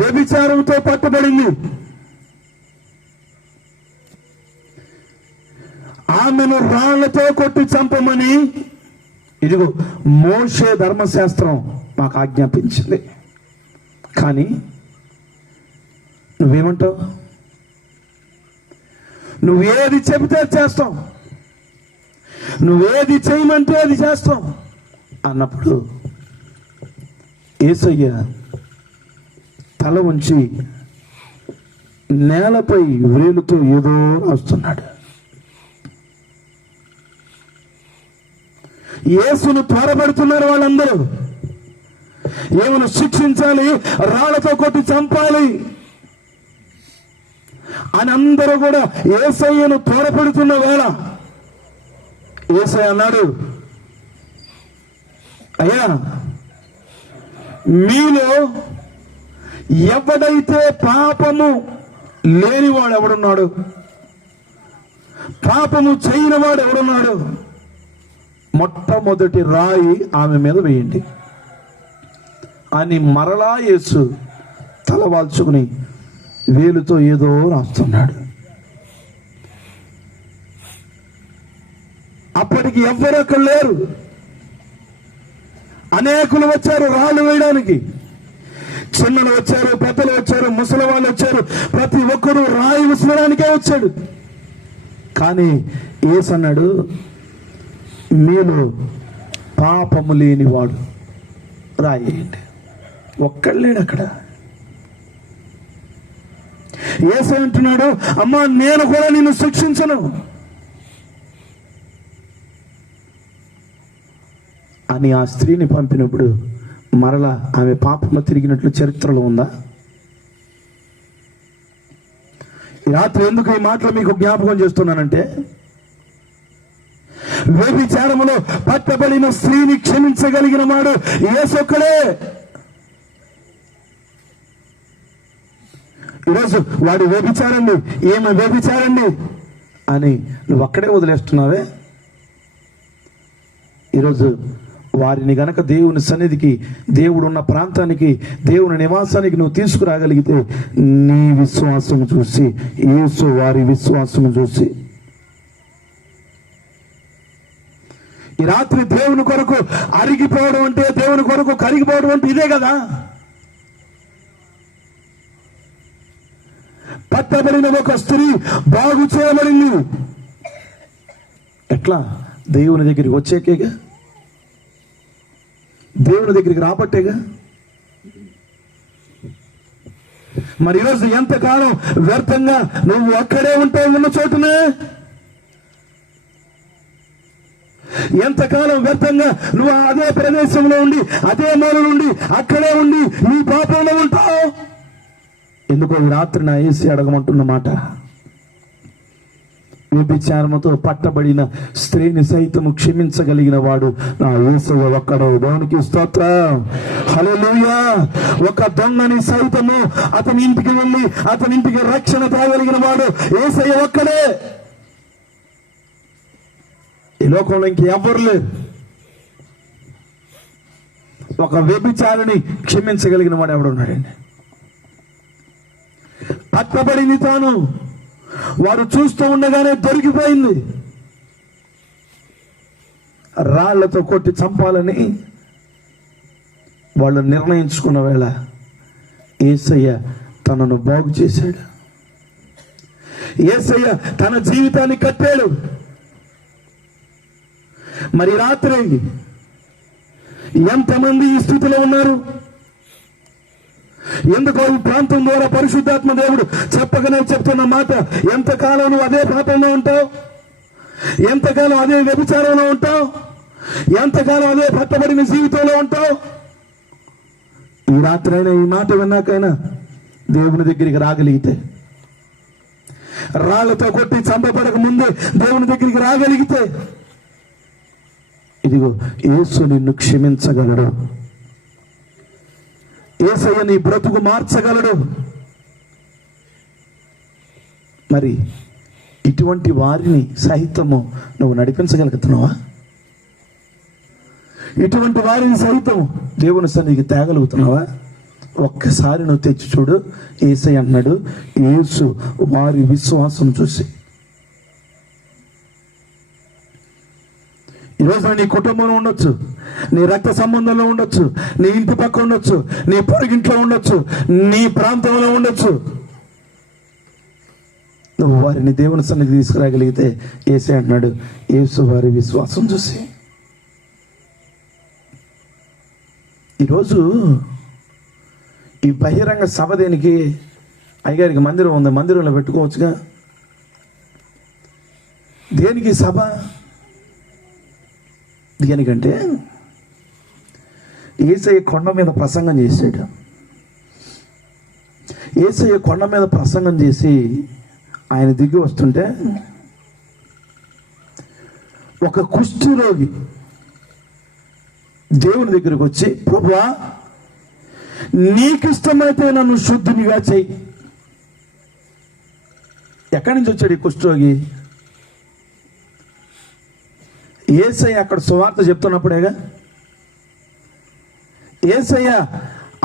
వ్యభిచారంతో పట్టబడింది, ఆమెను రాళ్లతో కొట్టి చంపమని ఇదిగో మోషే ధర్మశాస్త్రం మాకు ఆజ్ఞాపించింది. కానీ నువ్వేమంటావు? నువ్వేది చెబితే అది చేస్తాం, నువ్వేది చేయమంటే అది చేస్తాం అన్నప్పుడు యేసయ్య తల ఉంచి నేలపై వేలుతో ఏదో రాస్తున్నాడు. యేసును త్వరపడుతున్నారు వాళ్ళందరూ. ఏమను శిక్షించాలి, రాళ్లతో కొట్టి చంపాలి అని అందరూ కూడా యేసయ్యను త్వరపడుతున్న వేళ యేసయ్య అన్నాడు, అయ్యా, మీలో ఎవడైతే పాపము లేనివాడు ఎవడున్నాడు, పాపము చేయనివాడు ఎవడున్నాడు, మొట్టమొదటి రాయి ఆమె మీద వేయండి అని మరలా యేసు తల వాల్చుకుని వేలుతో ఏదో రాస్తున్నాడు. అప్పటికి ఎవ్వరు అక్కడ లేరు. అనేకులు వచ్చారు రాళ్ళు వేయడానికి. చిన్నలు వచ్చారు, పెద్దలు వచ్చారు, ముసలి వాళ్ళు వచ్చారు. ప్రతి ఒక్కరూ రాయి విసరడానికే వచ్చాడు. కానీ యేసు అన్నాడు, మీలో పాపము లేనివాడు రాయేయండి. ఒక్కళ్ళేడు అక్కడ. యేసు అంటున్నాడు, అమ్మా, నేను కూడా నిన్ను శిక్షించను అని ఆ స్త్రీని పంపినప్పుడు మరలా ఆమె పాపంలో తిరిగినట్లు చరిత్రలో ఉందా? ఈ రాత్రి ఎందుకు ఈ మాటలు మీకు జ్ఞాపకం చేస్తున్నానంటే, వ్యభిచారములో పట్టబడిన స్త్రీని క్షమించగలిగిన వాడు యేసొక్కడే. ఈరోజు వాడు వ్యభిచారండి, ఏమి వ్యభిచారండి అని నువ్వు అక్కడే వదిలేస్తున్నావే. ఈరోజు వారిని గనక దేవుని సన్నిధికి, దేవుడు ఉన్న ప్రాంతానికి, దేవుని నివాసానికి నువ్వు తీసుకురాగలిగితే, నీ విశ్వాసం చూసి, యేసు వారి విశ్వాసం చూసి, ఈ రాత్రి దేవుని కొరకు అరిగిపోవడం అంటే, దేవుని కొరకు కరిగిపోవడం అంటే ఇదే కదా. పట్టబడిన ఒక స్త్రీ బాగు చేయబడింది. ఎట్లా? దేవుని దగ్గరికి వచ్చేకేగా, దేవుని దగ్గరికి రాబట్టేగా. మరి ఈరోజు ఎంతకాలం వ్యర్థంగా నువ్వు అక్కడే ఉంటావు, ఉన్న చోటునే? ఎంతకాలం వ్యర్థంగా నువ్వు అదే ప్రదేశంలో ఉండి, అదే మూల నుండి అక్కడే ఉండి నీ పాపంలో ఉంటావు? ఎందుకో ఈ రాత్రి నా యేసు అడగమంటున్న మాట, వ్యభిచారముతో పట్టబడిన స్త్రీని సైతము క్షమించగలిగిన వాడు నా యేసయ్య ఒక్కడే. దేవునికి స్తోత్రం, హల్లెలూయా. ఒక దొంగని సైతము అతని ఇంటికి వెళ్ళి అతని ఇంటికి రక్షణ తేగలిగిన వాడు యేసయ్య ఒక్కడే. ఈ లోకంలో ఇంకెవ్వరు లేరు. ఒక వ్యభిచారిని క్షమించగలిగిన వాడు ఎవడున్నాడండి? పట్టబడింది తాను, వారు చూస్తూ ఉండగానే దొరికిపోయింది. రాళ్లతో కొట్టి చంపాలని వాళ్ళు నిర్ణయించుకున్న వేళ యేసయ్య తనను బాగు చేశాడు. యేసయ్య తన జీవితాన్ని కట్టాడు. మరి రాత్రి ఎంతమంది ఈ స్థితిలో ఉన్నారు? ఎందుకో ఈ ప్రాంతం ద్వారా పరిశుద్ధాత్మ దేవుడు చెప్పగానే చెప్తున్న మాట, ఎంతకాలం నువ్వు అదే పాపంలో ఉంటావు, ఎంతకాలం అదే వ్యభిచారంలో ఉంటావు, ఎంతకాలం అదే పట్టబడిన జీవితంలో ఉంటావు? ఈ రాత్రైనా ఈ మాట విన్నాకైనా దేవుని దగ్గరికి రాగలిగితే, రాళ్లతో కొట్టి చంపబడక ముందే దేవుని దగ్గరికి రాగలిగితే, ఇదిగో యేసు నిన్ను క్షమించగలడు. యేసయ్య నీ బ్రతుకు మార్చగలడు. మరి ఇటువంటి వారిని సహితము నువ్వు నడిపించగలుగుతున్నావా? ఇటువంటి వారిని సహితం దేవుని సన్నిధికి తేగలుగుతున్నావా? ఒక్కసారి నువ్వు తెచ్చి చూడు. యేసయ్య అన్నాడు, యేసు వారి విశ్వాసం చూసి. ఈరోజు నీ కుటుంబంలో ఉండొచ్చు, నీ రక్త సంబంధంలో ఉండొచ్చు, నీ ఇంటి పక్క ఉండొచ్చు, నీ పొరుగింట్లో ఉండొచ్చు, నీ ప్రాంతంలో ఉండొచ్చు. నువ్వు వారిని దేవుని సన్నిధి తీసుకురాగలిగితే యేసయ్య అంటున్నాడు, యేసు వారి విశ్వాసం చూసి. ఈరోజు ఈ బహిరంగ సభ దేనికి? అయ్యగారికి మందిరం ఉంది, మందిరంలో పెట్టుకోవచ్చుగా. దేనికి సభ? దేనికంటే యేసయ్య కొండ మీద ప్రసంగం చేశాడు. యేసయ్య కొండ మీద ప్రసంగం చేసి ఆయన దిగి వస్తుంటే ఒక కుష్ఠరోగి దేవుని దగ్గరికి వచ్చి, ప్రభువా నీకు ఇష్టమైతే నన్ను శుద్ధినిగా చెయ్యి. ఎక్కడి నుంచి వచ్చాడు ఈ కుష్ఠరోగి? యేసయ్య అక్కడ సువార్త చెప్తున్నప్పుడేగా. యేసయ్య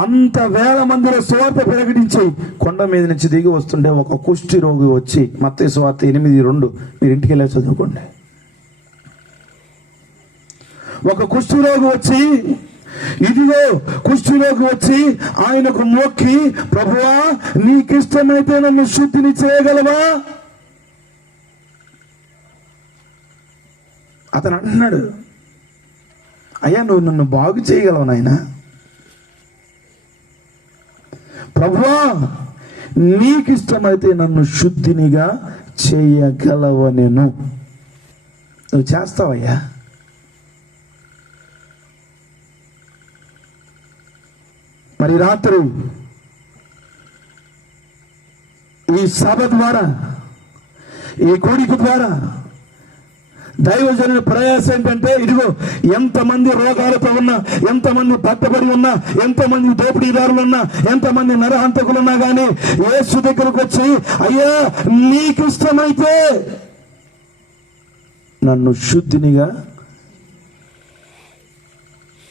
అంత వేల మందిలో సువార్త ప్రకటించి కొండ మీద నుంచి దిగి వస్తుంటే ఒక కుష్టి రోగి వచ్చి, మత్తయి సువార్త 8:2 మీరు ఇంటికి వెళ్ళి చదువుకోండి. ఒక కుష్టి రోగి వచ్చి, ఇదిగో కుష్టి రోగి వచ్చి ఆయనకు మొక్కి, ప్రభువా నీకిష్టమైతే నన్ను శుద్ధిని చేయగలవా? అతను అంటున్నాడు, అయ్యా నువ్వు నన్ను బాగు చేయగలవు నాయనా. ప్రభువా నీకిష్టమైతే నన్ను శుద్ధినిగా చేయగలవనెను. నువ్వు చేస్తావయ్యా. మరి రాత్రి ఈ సభ ద్వారా, ఈ కోడిక ద్వారా దైవజనుల ప్రయాసం ఏంటంటే, ఇదిగో ఎంతమంది రోగాలతో ఉన్నా, ఎంతమంది పట్టబడి ఉన్నా, ఎంతమంది దోపిడీదారులు ఉన్నా, ఎంతమంది నరహంతకులున్నా కానీ యేసు దగ్గరకు వచ్చి, అయ్యా నీకు ఇష్టమైతే నన్ను శుద్ధినిగా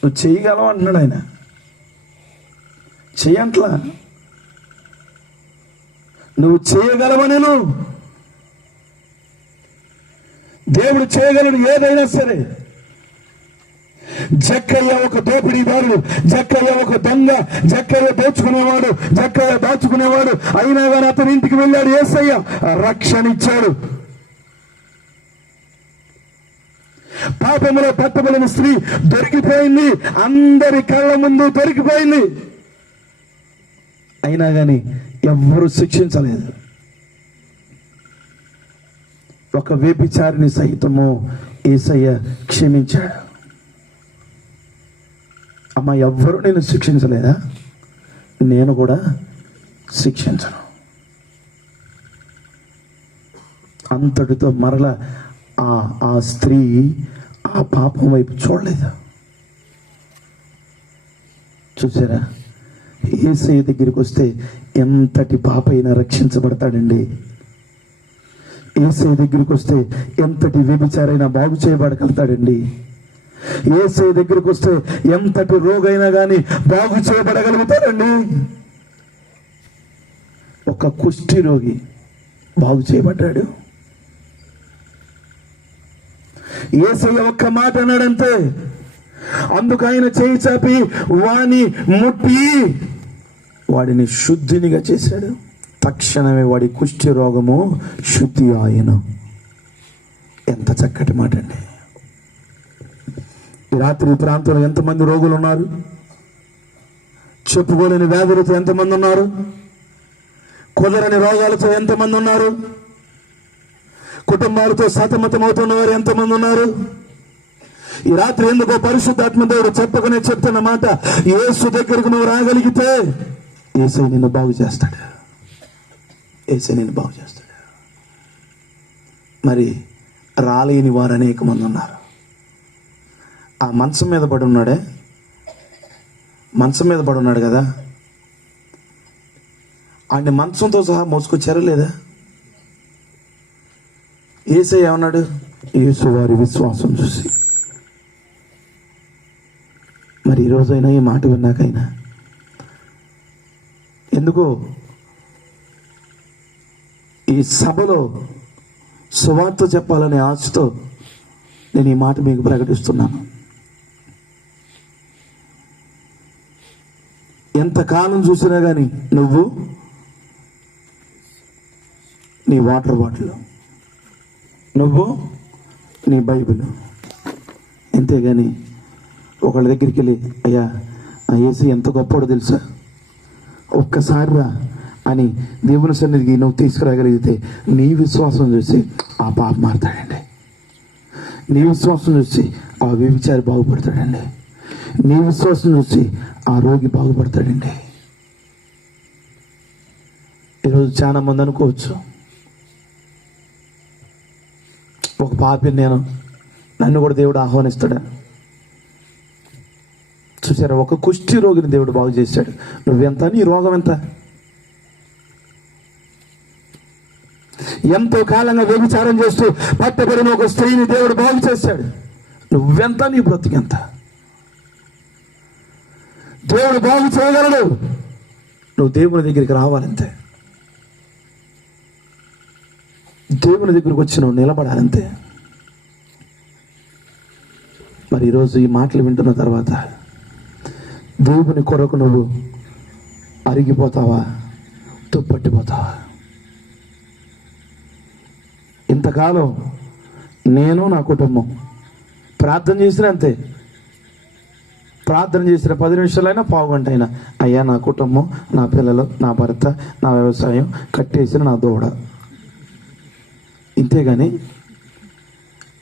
నువ్వు చేయగలవు అంటున్నాడు ఆయన. చెయ్యంట్లా, నువ్వు చేయగలవా? నేను దేవుడు చేయగలడు ఏదైనా సరే. జక్కయ్య ఒక దోపిడీదారుడు, జక్కయ్య ఒక దొంగ, జక్కయ్య దోచుకునేవాడు, జక్కయ్య దాచుకునేవాడు. అయినా కానీ అతని ఇంటికి వెళ్ళాడు యేసయ్య, రక్షణ ఇచ్చాడు. పాపములో పట్టబడిన స్త్రీ దొరికిపోయింది, అందరి కళ్ళ ముందు దొరికిపోయింది. అయినా కానీ ఎవ్వరూ శిక్షించలేదు. ఒక వ్యభిచారిని సహితము యేసయ్య క్షమించాడు. అమ్మ ఎవ్వరూ నేను శిక్షించలేదా? నేను కూడా శిక్షించను. అంతటితో మరల ఆ స్త్రీ ఆ పాపం వైపు చూడలేదు. చూసారా, యేసయ్య దగ్గరికి వస్తే ఎంతటి పాప అయినా రక్షించబడతాడండి. యేసయ్య దగ్గరికి వస్తే ఎంతటి వ్యభిచారైనా బాగు చేయబడగలుగుతాడండి. యేసయ్య దగ్గరికి వస్తే ఎంతటి రోగైనా కానీ బాగు చేయబడగలుగుతాడండి. ఒక కుష్టి రోగి బాగు చేయబడ్డాడు. యేసయ్య ఒక్క మాట అన్నాడంతే, అందుకు ఆయన చేయి చాపి వాని ముట్టి వాడిని శుద్ధినిగా చేశాడు. తక్షణమే వాడి కుష్టి రోగము శుద్ధి ఆయను. ఎంత చక్కటి మాట అండి. ఈ రాత్రి ప్రాంతంలో ఎంతమంది రోగులు ఉన్నారు? చెప్పుకోలేని వ్యాధులతో ఎంతమంది ఉన్నారు? కుదరని రోగాలతో ఎంతమంది ఉన్నారు? కుటుంబాలతో సతమతమవుతున్న వారు ఎంతమంది ఉన్నారు? ఈ రాత్రి ఎందుకో పరిశుద్ధాత్మ దేవుడు చెప్పకనే చెప్తున్న మాట, యేసు దగ్గరకు నువ్వు రాగలిగితే యేసు నిన్ను బాగు చేస్తాడు. యేసు నిన్ను బాగు చేస్తాడు. మరి రాలేని వారు అనేక మంది ఉన్నారు. ఆ మంచం మీద పడి ఉన్నాడే, మంచం మీద పడి ఉన్నాడు కదా, ఆయన మంచంతో సహా మోసుకొచ్చారా లేదా? యేసయ్య ఏమన్నాడు? యేసు వారి విశ్వాసం చూసి. మరి ఈరోజైనా ఈ మాట విన్నాకైనా ఎందుకో ఈ సభలో సువార్త చెప్పాలనే ఆశతో నేను ఈ మాట మీకు ప్రకటిస్తున్నాను. ఎంతకాలం చూసినా కానీ నువ్వు నీ వాటర్ బాటిల్, నువ్వు నీ బైబిల్, అంతేగాని ఒకళ్ళ దగ్గరికి వెళ్ళి అయ్యా ఆ యేసు ఎంత గొప్పవాడో తెలుసా, ఒక్కసారి రా అని దేవుని సన్నిధికి నువ్వు తీసుకురాగలిగితే నీ విశ్వాసం చూసి ఆ పాప మారుతాడండి. నీ విశ్వాసం చూసి ఆ వ్యభిచారి బాగుపడతాడండి. నీ విశ్వాసం చూసి ఆ రోగి బాగుపడతాడండి. ఈరోజు చాలా మంది అనుకోవచ్చు, ఒక పాపిని నన్ను కూడా దేవుడు ఆహ్వానిస్తాడా? చూసారా, ఒక కుష్టి రోగిని దేవుడు బాగు చేశాడు. నువ్వెంత? నీ రోగం ఎంత? ఎంతో కాలంగా వ్యభిచారం చేస్తూ పట్టబడిన ఒక స్త్రీని దేవుడు బాగు చేశాడు. నువ్వెంత? నీ బ్రతికెంత? దేవుడు బాగు చేయగలడు. నువ్వు దేవుని దగ్గరికి రావాలంతే. దేవుని దగ్గరికి వచ్చి నువ్వు నిలబడాలంతే. మరి ఈరోజు ఈ మాటలు వింటున్న తర్వాత దేవుని కొరకు నువ్వు అరిగిపోతావా, తుప్పట్టిపోతావా? ఇంతకాలం నేను నా కుటుంబం ప్రార్థన చేసిన అంతే. ప్రార్థన చేసిన 10 నిమిషాలైనా, పావుగంట అయినా, అయ్యా నా కుటుంబం, నా పిల్లలు, నా భర్త, నా వ్యవసాయం, కట్టేసిన నా దూడ, ఇంతేగాని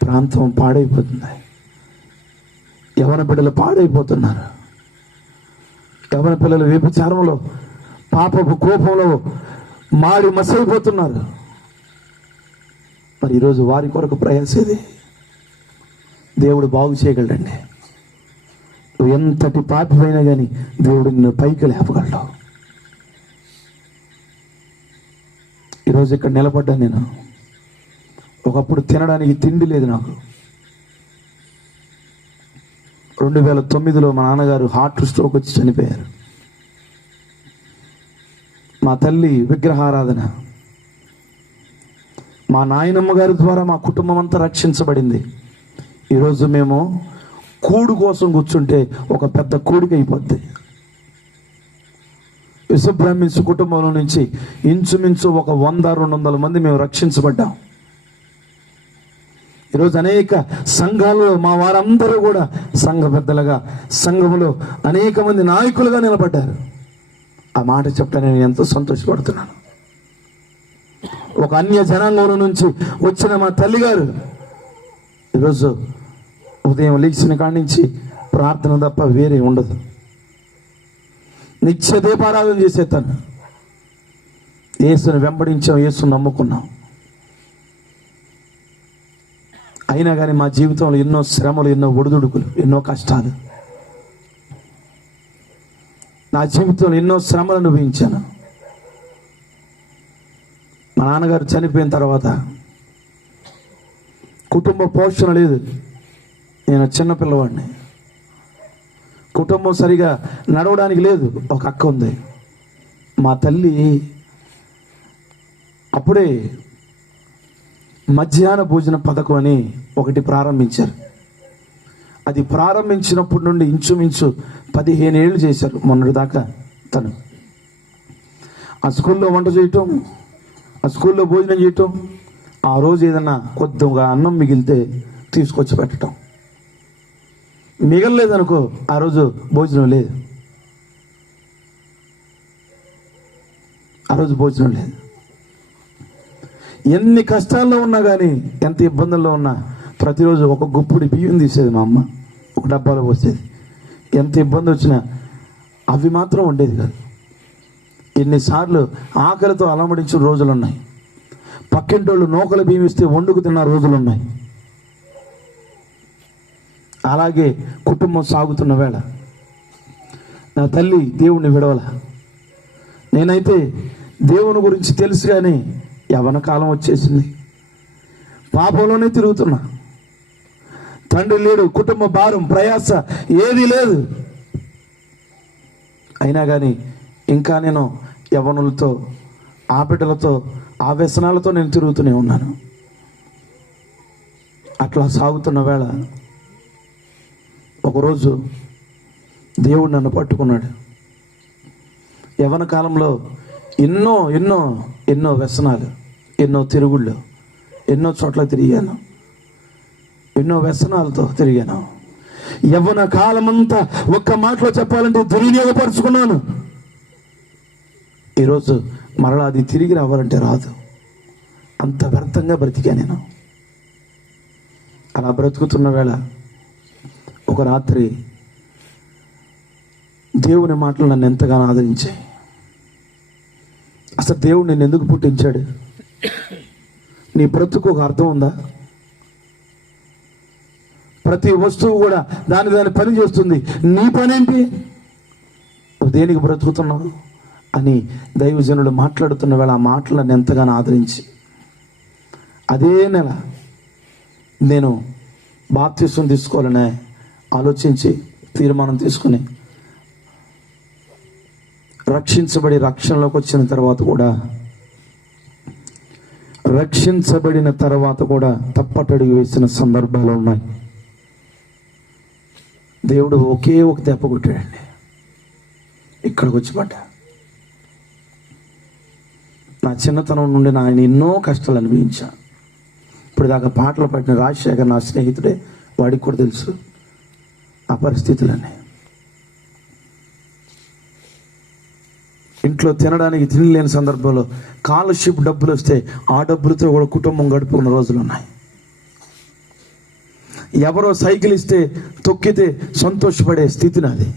ప్రాంతం పాడైపోతుంది. యవన బిడ్డలు పాడైపోతున్నారు. యవన పిల్లలు వ్యభిచారంలో, పాపపు కోపంలో మాడి మసైపోతున్నారు. మరి ఈరోజు వారి కొరకు ప్రయాసేది దేవుడు బాగు చేయగలడండి. నువ్వు ఎంతటి పాపివైనా కానీ దేవుడు నిన్ను పైకి లేపగలడు. ఈరోజు ఇక్కడ నిలబడ్డాను నేను. ఒకప్పుడు తినడానికి తిండి లేదు నాకు. 2009లో మా నాన్నగారు హార్ట్ స్ట్రోక్ వచ్చి చనిపోయారు. మా తల్లి విగ్రహారాధన. మా నాయనమ్మ గారి ద్వారా మా కుటుంబం అంతా రక్షించబడింది. ఈరోజు మేము కూడు కోసం కూర్చుంటే ఒక పెద్ద కూడిక అయిపోద్ది. విశ్వబ్రాహ్మిన్స్ కుటుంబంలో నుంచి ఇంచుమించు ఒక 100-200 మంది మేము రక్షించబడ్డాం. ఈరోజు అనేక సంఘాల్లో మా వారందరూ కూడా సంఘ పెద్దలుగా, సంఘములో అనేక మంది నాయకులుగా నిలబడ్డారు. ఆ మాట చెప్తే నేను ఎంతో సంతోషపడుతున్నాను. ఒక అన్య జనాంగంలో నుంచి వచ్చిన మా తల్లిగారు ఈరోజు ఉదయం లేచిన కాడి నుంచి ప్రార్థన తప్ప వేరే ఉండదు. నిత్య దీపారాధన చేసేస్తాను. యేసుని వెంబడించాం, యేసుని నమ్ముకున్నాం. అయినా కానీ మా జీవితంలో ఎన్నో శ్రమలు, ఎన్నో ఒడిదుడుకులు, ఎన్నో కష్టాలు. నా జీవితంలో ఎన్నో శ్రమలు అనుభవించాను. మా నాన్నగారు చనిపోయిన తర్వాత కుటుంబ పోషణ లేదు. నేను చిన్న పిల్లవాడిని. కుటుంబం సరిగా నడవడానికి లేదు. ఒక అక్క ఉంది. మా తల్లి అప్పుడే మధ్యాహ్న భోజన పథకం అని ఒకటి ప్రారంభించారు. అది ప్రారంభించినప్పటి నుండి ఇంచుమించు 15 ఏళ్ళు చేశారు. మొన్నటి దాకా తను ఆ స్కూల్లో వంట చేయటం, ఆ స్కూల్లో భోజనం చేయటం, ఆ రోజు ఏదన్నా కొద్దిగా అన్నం మిగిలితే తీసుకొచ్చి పెట్టడం. మిగలలేదనుకో ఆ రోజు భోజనం లేదు. ఆ రోజు భోజనం లేదు. ఎన్ని కష్టాల్లో ఉన్నా కానీ, ఎంత ఇబ్బందుల్లో ఉన్నా ప్రతిరోజు ఒక గుప్పుడు బియ్యం తీసేది మా అమ్మ, ఒక డబ్బాలో పోసేది. ఎంత ఇబ్బంది వచ్చినా అవి మాత్రం ఉండేది కాదు. ఎన్నిసార్లు ఆకలితో అలమడించిన రోజులు ఉన్నాయి. పక్కింటోళ్ళు నూకలు బియ్యం ఇస్తే వండుకు తిన్న రోజులు ఉన్నాయి. అలాగే కుటుంబం సాగుతున్న వేళ నా తల్లి దేవుణ్ణి విడవల. నేనైతే దేవుని గురించి తెలుసు కానీ యవ్వన కాలం వచ్చేసింది. పాపంలోనే తిరుగుతున్నా. తండ్రి లేడు, కుటుంబ భారం, ప్రయాస ఏదీ లేదు. అయినా కానీ ఇంకా నేను యవ్వనులతో, ఆ బిడ్డలతో, ఆ వ్యసనాలతో నేను తిరుగుతూనే ఉన్నాను. అట్లా సాగుతున్న వేళ ఒకరోజు దేవుడు నన్ను పట్టుకున్నాడు. యవ్వన కాలంలో ఎన్నో ఎన్నో ఎన్నో వ్యసనాలు, ఎన్నో తిరుగుళ్ళు, ఎన్నో చోట్ల తిరిగాను. ఎన్నో వ్యసనాలతో తిరిగాను. యవ్వన కాలమంతా ఒక్క మాటలో చెప్పాలంటే దుర్వినియోగపరుచుకున్నాను. ఈరోజు మరలా అది తిరిగి రావాలంటే రాదు. అంత వ్యర్థంగా బ్రతికా నేను. అలా బ్రతుకుతున్న వేళ ఒక రాత్రి దేవుని మాటలు నన్ను ఎంతగానో ఆదరించాయి. అసలు దేవుడు నిన్ను ఎందుకు పుట్టించాడు? నీ బ్రతుకు ఒక అర్థం ఉందా? ప్రతి వస్తువు కూడా దాని పని చేస్తుంది. నీ పనేంటి? నువ్వు దేనికి బ్రతుకుతున్నావు అని దైవజనుడు మాట్లాడుతున్న వేళ ఆ మాటలు నన్ను ఎంతగానో ఆదరించి, అదే నెల నేను బాప్తిసం తీసుకోవాలనే ఆలోచించి తీర్మానం తీసుకుని రక్షించబడి రక్షణలోకి వచ్చిన తర్వాత కూడా, రక్షించబడిన తర్వాత కూడా తప్పటడుగు వేసిన సందర్భాలు ఉన్నాయి. దేవుడు ఒకే ఒక దెబ్బ కొట్టాడండి. ఇక్కడికి వచ్చి పడ్డా. నా చిన్నతనం నుండి ఆయన ఎన్నో కష్టాలు అనుభవించా. ఇప్పుడు దాకా పాటలు పాడిన రాజశేఖర్ నా స్నేహితుడే, వాడికి కూడా తెలుసు ఆ పరిస్థితులన్నీ. ఇంట్లో తినడానికి తినలేని సందర్భంలో స్కాలర్షిప్ డబ్బులు వస్తే ఆ డబ్బులతో కూడా కుటుంబం గడుపుకున్న రోజులు ఉన్నాయి. ఎవరో సైకిల్ ఇస్తే తొక్కితే సంతోషపడే స్థితి నాది.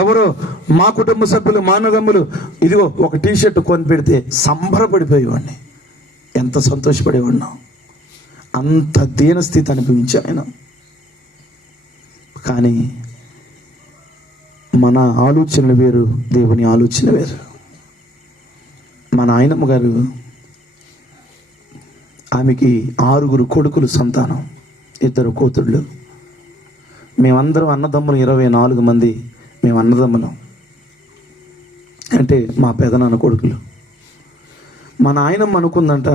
ఎవరో మా కుటుంబ సభ్యులు, మా అన్నదమ్ములు ఇదిగో ఒక టీషర్ట్ కొని పెడితే సంబరపడిపోయేవాడిని. ఎంత సంతోషపడేవాడినా. అంత దీనస్థితి అనుభవించాను నేను. కానీ మన ఆలోచనలు వేరు, దేవుని ఆలోచన వేరు. మా నాయనమ్మ గారు, ఆమెకి 6 కొడుకులు సంతానం, 2 కూతుళ్ళు. మేమందరం అన్నదమ్ములు, 24 మంది మేము అన్నదమ్ములం. అంటే మా పెదనాన్న కొడుకులు. మా నాయనమ్మ అనుకుందంట,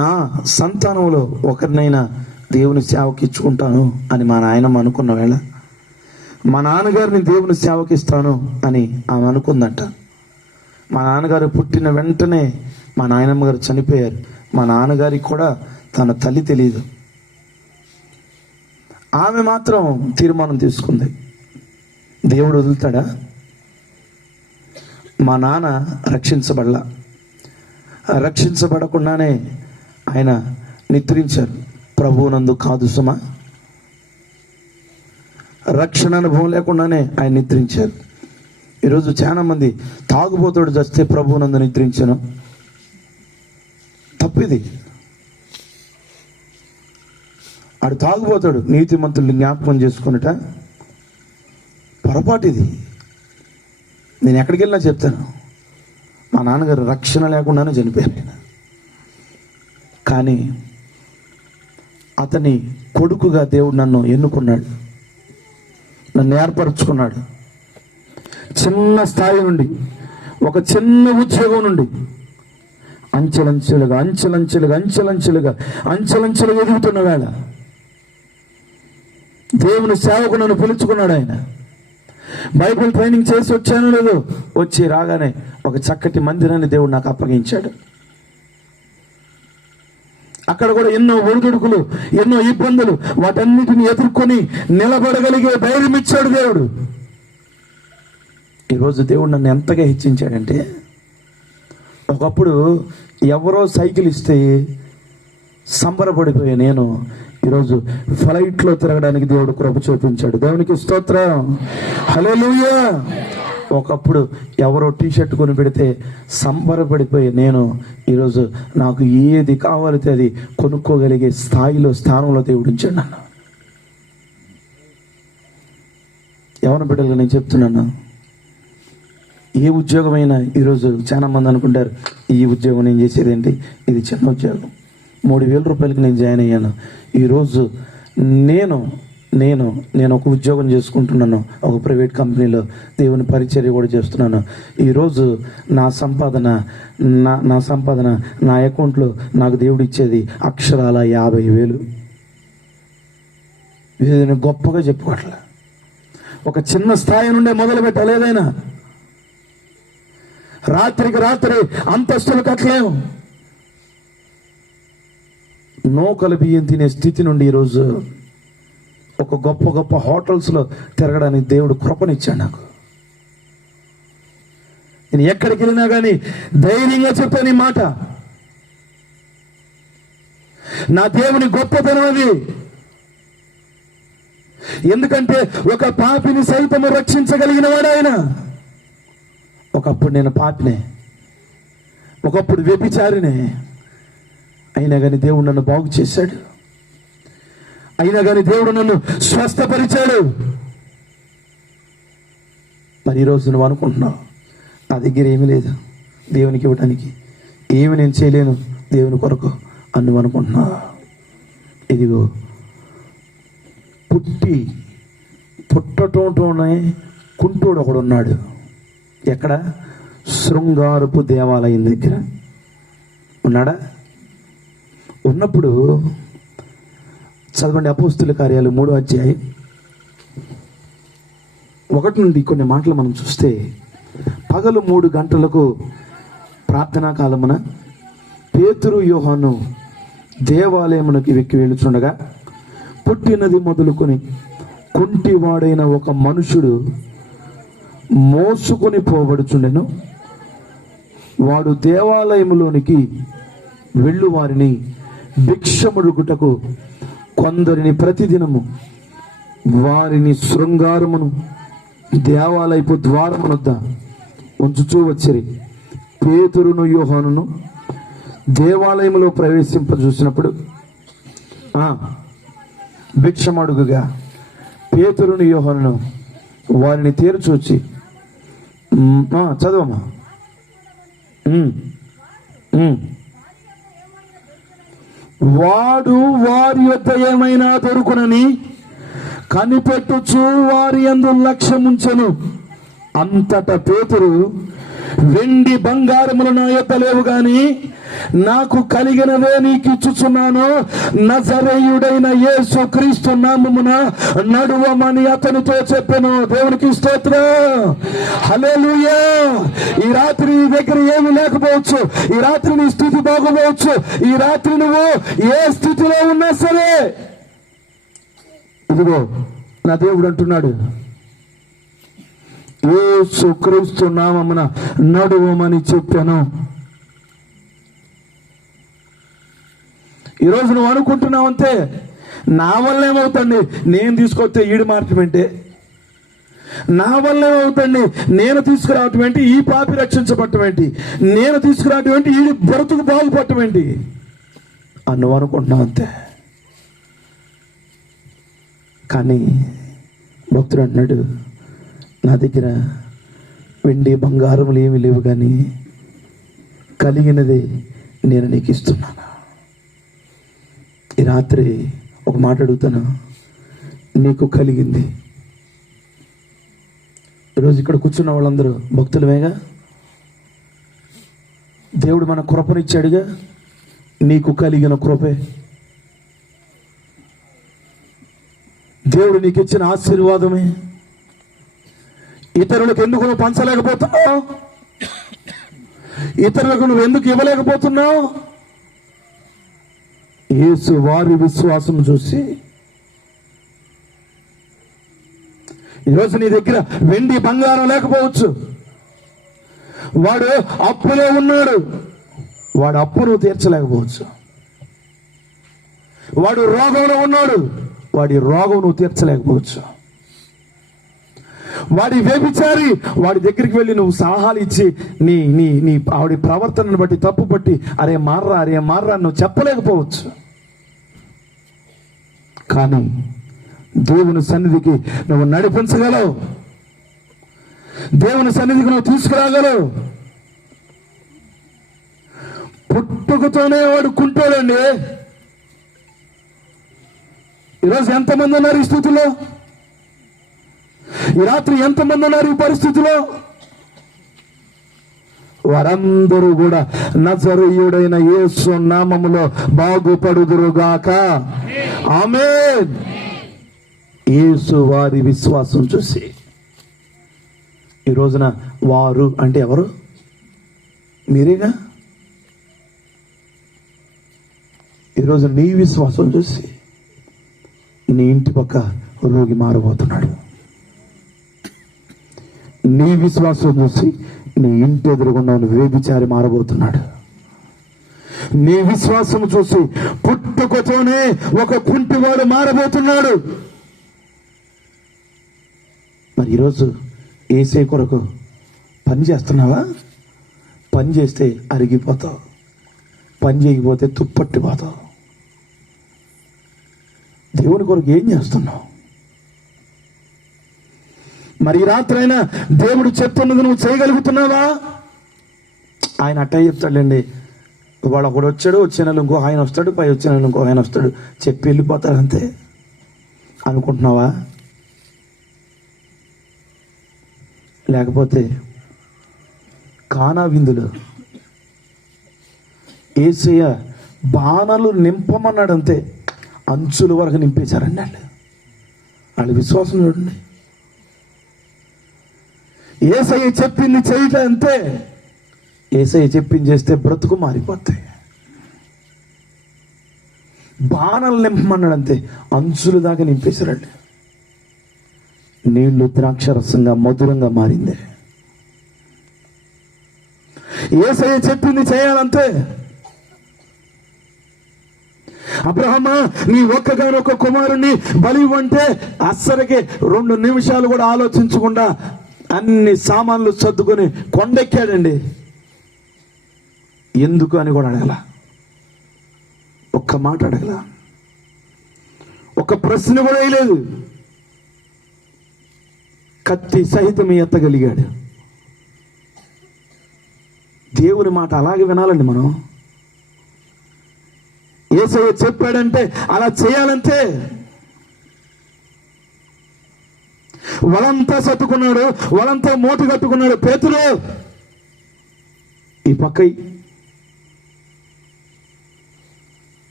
నా సంతానంలో ఒకరినైనా దేవుని సేవకి ఇచ్చుకుంటాను అని మా నాయనమ్మ అనుకున్న వేళ, మా నాన్నగారిని దేవుని సేవకి ఇస్తాను అని ఆమె అనుకుందంట. మా నాన్నగారు పుట్టిన వెంటనే మా నాయనమ్మ గారు చనిపోయారు. మా నాన్నగారికి కూడా తన తల్లి తెలియదు. ఆమె మాత్రం తీర్మానం తీసుకుంది, దేవుడు వదులుతాడా? మా నాన్న రక్షించబడకుండానే ఆయన నిద్రించారు. ప్రభువునందు కాదు సుమా, రక్షణ అనుభవం లేకుండానే ఆయన నిద్రించారు. ఈరోజు చాలా మంది తాగుబోతుడు చస్తే ప్రభువునందు నిద్రించను. తప్పిది. ఆడు తాగుబోతాడు, నీతిమంతుల్ని జ్ఞాపకం చేసుకున్నట పొరపాటిది. నేను ఎక్కడికి వెళ్ళినా చెప్తాను, మా నాన్నగారు రక్షణ లేకుండానే చనిపోయారు. కానీ అతని కొడుకుగా దేవుడు నన్ను ఎన్నుకున్నాడు, నన్ను ఏర్పరచుకున్నాడు. చిన్న స్థాయి నుండి, ఒక చిన్న ఉద్యోగం నుండి అంచెలంచెలుగా అంచెలంచెలుగా అంచెలంచెలుగా అంచెలంచెలుగా ఎదుగుతున్న వేళ దేవుని సేవకు నన్ను పిలుచుకున్నాడు. ఆయన బైబిల్ ట్రైనింగ్ చేసి వచ్చానో లేదో, వచ్చి రాగానే ఒక చక్కటి మందిరాన్ని దేవుడు నాకు అప్పగించాడు. అక్కడ కూడా ఎన్నో ఒడిదుడుకులు, ఎన్నో ఇబ్బందులు, వాటన్నిటిని ఎదుర్కొని నిలబడగలిగే ధైర్యం ఇచ్చాడు దేవుడు. ఈరోజు దేవుడు నన్ను ఎంతగా హెచ్చించాడంటే, ఒకప్పుడు ఎవరో సైకిల్ ఇస్తే సంబరపడిపోయే నేను ఈరోజు ఫ్లైట్లో తిరగడానికి దేవుడు కృప చూపించాడు. దేవునికి స్తోత్రం, హల్లెలూయా. ఒకప్పుడు ఎవరో టీషర్ట్ కొని పెడితే సంబరపడిపోయి నేను ఈరోజు నాకు ఏది కావాలితే అది కొనుక్కోగలిగే స్థానంలో దేవుడు ఉంచాడు నన్ను. ఎవరిని బిడ్డలుగా నేను చెప్తున్నాను, ఏ ఉద్యోగమైనా ఈరోజు చాలా మంది అనుకుంటారు, ఈ ఉద్యోగం నేను చేసేది ఏంటి, ఇది చిన్న ఉద్యోగం, 3,000 రూపాయలకి నేను జాయిన్ అయ్యాను. ఈరోజు నేను ఒక ఉద్యోగం చేసుకుంటున్నాను, ఒక ప్రైవేట్ కంపెనీలో దేవుని పరిచర్య కూడా చేస్తున్నాను. ఈరోజు నా సంపాదన నా అకౌంట్లో నాకు దేవుడు ఇచ్చేది అక్షరాల 50,000. ఇది నేను గొప్పగా చెప్పుకోవట్లే, ఒక చిన్న స్థాయి నుండే మొదలు పెట్టాలి. ఏదైనా రాత్రికి రాత్రి అంతస్తులు కట్టలేము. నూకల బియ్యం తినే స్థితి నుండి ఈరోజు ఒక గొప్ప గొప్ప హోటల్స్లో తిరగడానికి దేవుడు కృపనిచ్చాడు నాకు. నేను ఎక్కడికి వెళ్ళినా కానీ ధైర్యంగా చెప్పాను ఈ మాట. నా దేవుని గొప్పతనం అది. ఎందుకంటే ఒక పాపిని సైతము రక్షించగలిగిన వాడు ఆయన. ఒకప్పుడు నేను పాపినే, ఒకప్పుడు వ్యభిచారినే, అయినా కానీ దేవుడు నన్ను బాగు చేశాడు. అయినా కానీ దేవుడు నన్ను స్వస్థపరిచాడు. మరి ఈరోజు నువ్వు అనుకుంటున్నావు, నా దగ్గర ఏమీ లేదు దేవునికి ఇవ్వడానికి, ఏమి నేను చేయలేను దేవుని కొరకు అని నువ్వు అనుకుంటున్నావు. ఇదిగో పుట్టటంతోనే కుంటోడు ఒకడు ఉన్నాడు. ఎక్కడ? శృంగారపు దేవాలయం దగ్గర ఉన్నాడా? ఉన్నప్పుడు చదవండి, అపోస్తుల కార్యాలు 3వ అధ్యాయం 1 నుండి కొన్ని మాటలు మనం చూస్తే, పగలు 3 గంటలకు ప్రార్థనా కాలమున పేతురు యోహాను దేవాలయమునకి వెక్కి వెళుచుండగా పుట్టినది మొదలుకొని కుంటివాడైన ఒక మనుషుడు మోసుకొని పోబడుచుండెను. వాడు దేవాలయములోనికి వెళ్ళు వారిని భిక్షముడుగుటకు కొందరిని ప్రతిదినము వారిని శృంగారమును దేవాలయపు ద్వారమునొద్ద ఉంచుచూ వచ్చిరి. పేతురును యోహానును దేవాలయములో ప్రవేశింపజూసినప్పుడు భిక్షమడుగుగా పేతురును యోహానును వారిని తీర్చూచి, చదవమ్మా, వాడు వారి యొద్ద ఏమైనా దొరుకునని కనిపెట్టుచు వారి యందు లక్ష్యముంచెను. అంతటా పేతురు, వెండి బంగారములు నా యొద్ద లేవు గాని నాకు కలిగినవే నీకు ఇచ్చుచున్నాను. నజరేయుడైన యేసు క్రీస్తు నామమున నడువమని అతనితో చెప్పెను. దేవునికి స్తోత్రం, హల్లెలూయా. ఈ రాత్రి నీ దగ్గర ఏమి లేకపోవచ్చు, ఈ రాత్రి నీ స్థితి బాగోవచ్చు, ఈ రాత్రి నువ్వు ఏ స్థితిలో ఉన్నా సరే, ఇదిగో నా దేవుడు అంటున్నాడు, యేసు క్రీస్తు నామమున నడువమని చెప్పాను. ఈరోజు నువ్వు అనుకుంటున్నావు అంతే, నా వల్ల ఏమవుతుంది, నేను తీసుకొస్తే ఈడు మార్చమంటే, నా వల్ల ఏమవుతండి, నేను తీసుకురావటం ఏంటి, ఈ పాపి రక్షించబడటం ఏంటి, నేను తీసుకురావటం ఏంటి, ఈ బ్రతుకు బాగుపడటం ఏంటి అని నువ్వు అనుకుంటున్నావు అంతే. కానీ భక్తుడు అంటున్నాడు, నా దగ్గర వెండి బంగారములు ఏమీ లేవు, కానీ కలిగినది నేను నీకు ఇస్తున్నాను. ఈ రాత్రి ఒక మాట అడుగుతాను, నీకు కలిగింది. ఈరోజు ఇక్కడ కూర్చున్న వాళ్ళందరూ భక్తులమేగా, దేవుడు మన కృపనిచ్చాడుగా, నీకు కలిగిన కృపే, దేవుడు నీకు ఇచ్చిన ఆశీర్వాదమే. ఇతరులకు ఎందుకు నువ్వు పంచలేకపోతున్నావు? ఇతరులకు నువ్వు ఎందుకు ఇవ్వలేకపోతున్నావు? యేసు వారి విశ్వాసం చూసి, ఈరోజు నీ దగ్గర వెండి బంగారం లేకపోవచ్చు, వాడు అప్పులో ఉన్నాడు, వాడు అప్పు నువ్వు తీర్చలేకపోవచ్చు. వాడు రోగంలో ఉన్నాడు, వాడి రోగం నువ్వు తీర్చలేకపోవచ్చు. వాడి వ్యభిచారి, వాడి దగ్గరికి వెళ్ళి నువ్వు సలహాలు ఇచ్చి నీ నీ నీ ఆవిడ ప్రవర్తనను బట్టి తప్పు పట్టి అరే మార్రా నువ్వు చెప్పలేకపోవచ్చు. కానీ దేవుని సన్నిధికి నువ్వు నడిపించగలవు, దేవుని సన్నిధికి నువ్వు తీసుకురాగలవు. పుట్టుకతోనే వాడు కుంటాడండి. ఈరోజు ఎంతమంది ఉన్నారు ఈ స్థితిలో? ఈ రాత్రి ఎంతమంది ఉన్నారు ఈ పరిస్థితిలో? వారందరూ కూడా నజరేయుడైన యేసు నామములో బాగుపడుదురుగాక. ఆమేన్. యేసు వారి విశ్వాసం చూసి, ఈ రోజున వారు అంటే ఎవరు? మీరేగా. ఈరోజు నీ విశ్వాసం చూసి నీ ఇంటి పక్క రోగి మారబోతున్నాడు. నీ విశ్వాసం చూసి నీ ఇంటి ఎదురుగున్న వ్యభిచారి మారబోతున్నాడు. నీ విశ్వాసం చూసి పుట్టుకతోనే ఒక కుంటివాడు మారబోతున్నాడు. మరి ఈరోజు యేసే కొరకు పని చేస్తున్నావా? పని చేస్తే అరిగిపోతావు, పని చేయకపోతే తుప్పట్టిపోతావు. దేవుని కొరకు ఏం చేస్తున్నావు? మరి రాత్రైనా దేవుడు చెప్తున్నది నువ్వు చేయగలుగుతున్నావా? ఆయన అట్టే చెప్తాడండి. వాడు ఒకడు వచ్చాడు, వచ్చే నెల ఇంకో ఆయన వస్తాడు, పై వచ్చే నెల ఇంకో ఆయన వస్తాడు, చెప్పి వెళ్ళిపోతాడు అంతే అనుకుంటున్నావా? లేకపోతే కానా విందులో యేసయ్య బాణలు నింపమన్నాడు అంతే, అంచుల వరకు నింపేశారండి వాళ్ళ విశ్వాసం చూడండి. యేసయ్య చెప్పింది చేయటం అంతే. యేసయ్య చెప్పింది చేస్తే బ్రతుకు మారిపోతాయి. బాణలు నింపమన్నాడు అంతే, అంచుల దాకా నింపేశారండి. నీళ్లు ద్రాక్షరసంగా మధురంగా మారింది. యేసయ్య చెప్పింది చేయాలంతే. అబ్రహమా, నీ ఒక్కగానొక్క కుమారుణ్ణి బలి ఇవ్వంటే అస్సలకి 2 నిమిషాలు కూడా ఆలోచించకుండా అన్ని సామాన్లు సర్దుకొని కొండెక్కాడండి. ఎందుకు అని కూడా అడగల, ఒక్క మాట అడగల, ఒక ప్రశ్న కూడా వేయలేదు. కత్తి సహితం ఎత్తగలిగాడు. దేవుని మాట అలాగే వినాలండి మనం. యేసయ్య చెప్పాడంటే అలా చేయాలంతే. వలంతా సత్తుకున్నాడు, వలంతా మూట కట్టుకున్నాడు పేతురు. ఈ పక్క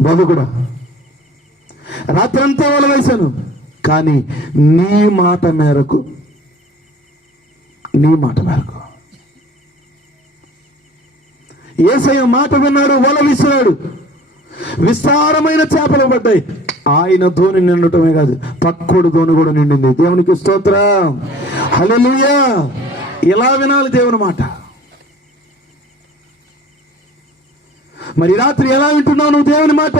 బాబు కూడా రాత్రంతా వల వేశాను, కానీ నీ మాట మేరకు యేసయ్య మాట విన్నాడు, వల విసిరాడు, విస్తారమైన చేపలు పడ్డాయి. ఆయన ధోని నిండటమే కాదు, పక్కుడు ధోని కూడా నిండింది. దేవునికి స్తోత్రం, హల్లెలూయా. ఇలా వినాలి దేవుని మాట. మరి రాత్రి ఎలా వింటున్నావు నువ్వు దేవుని మాట?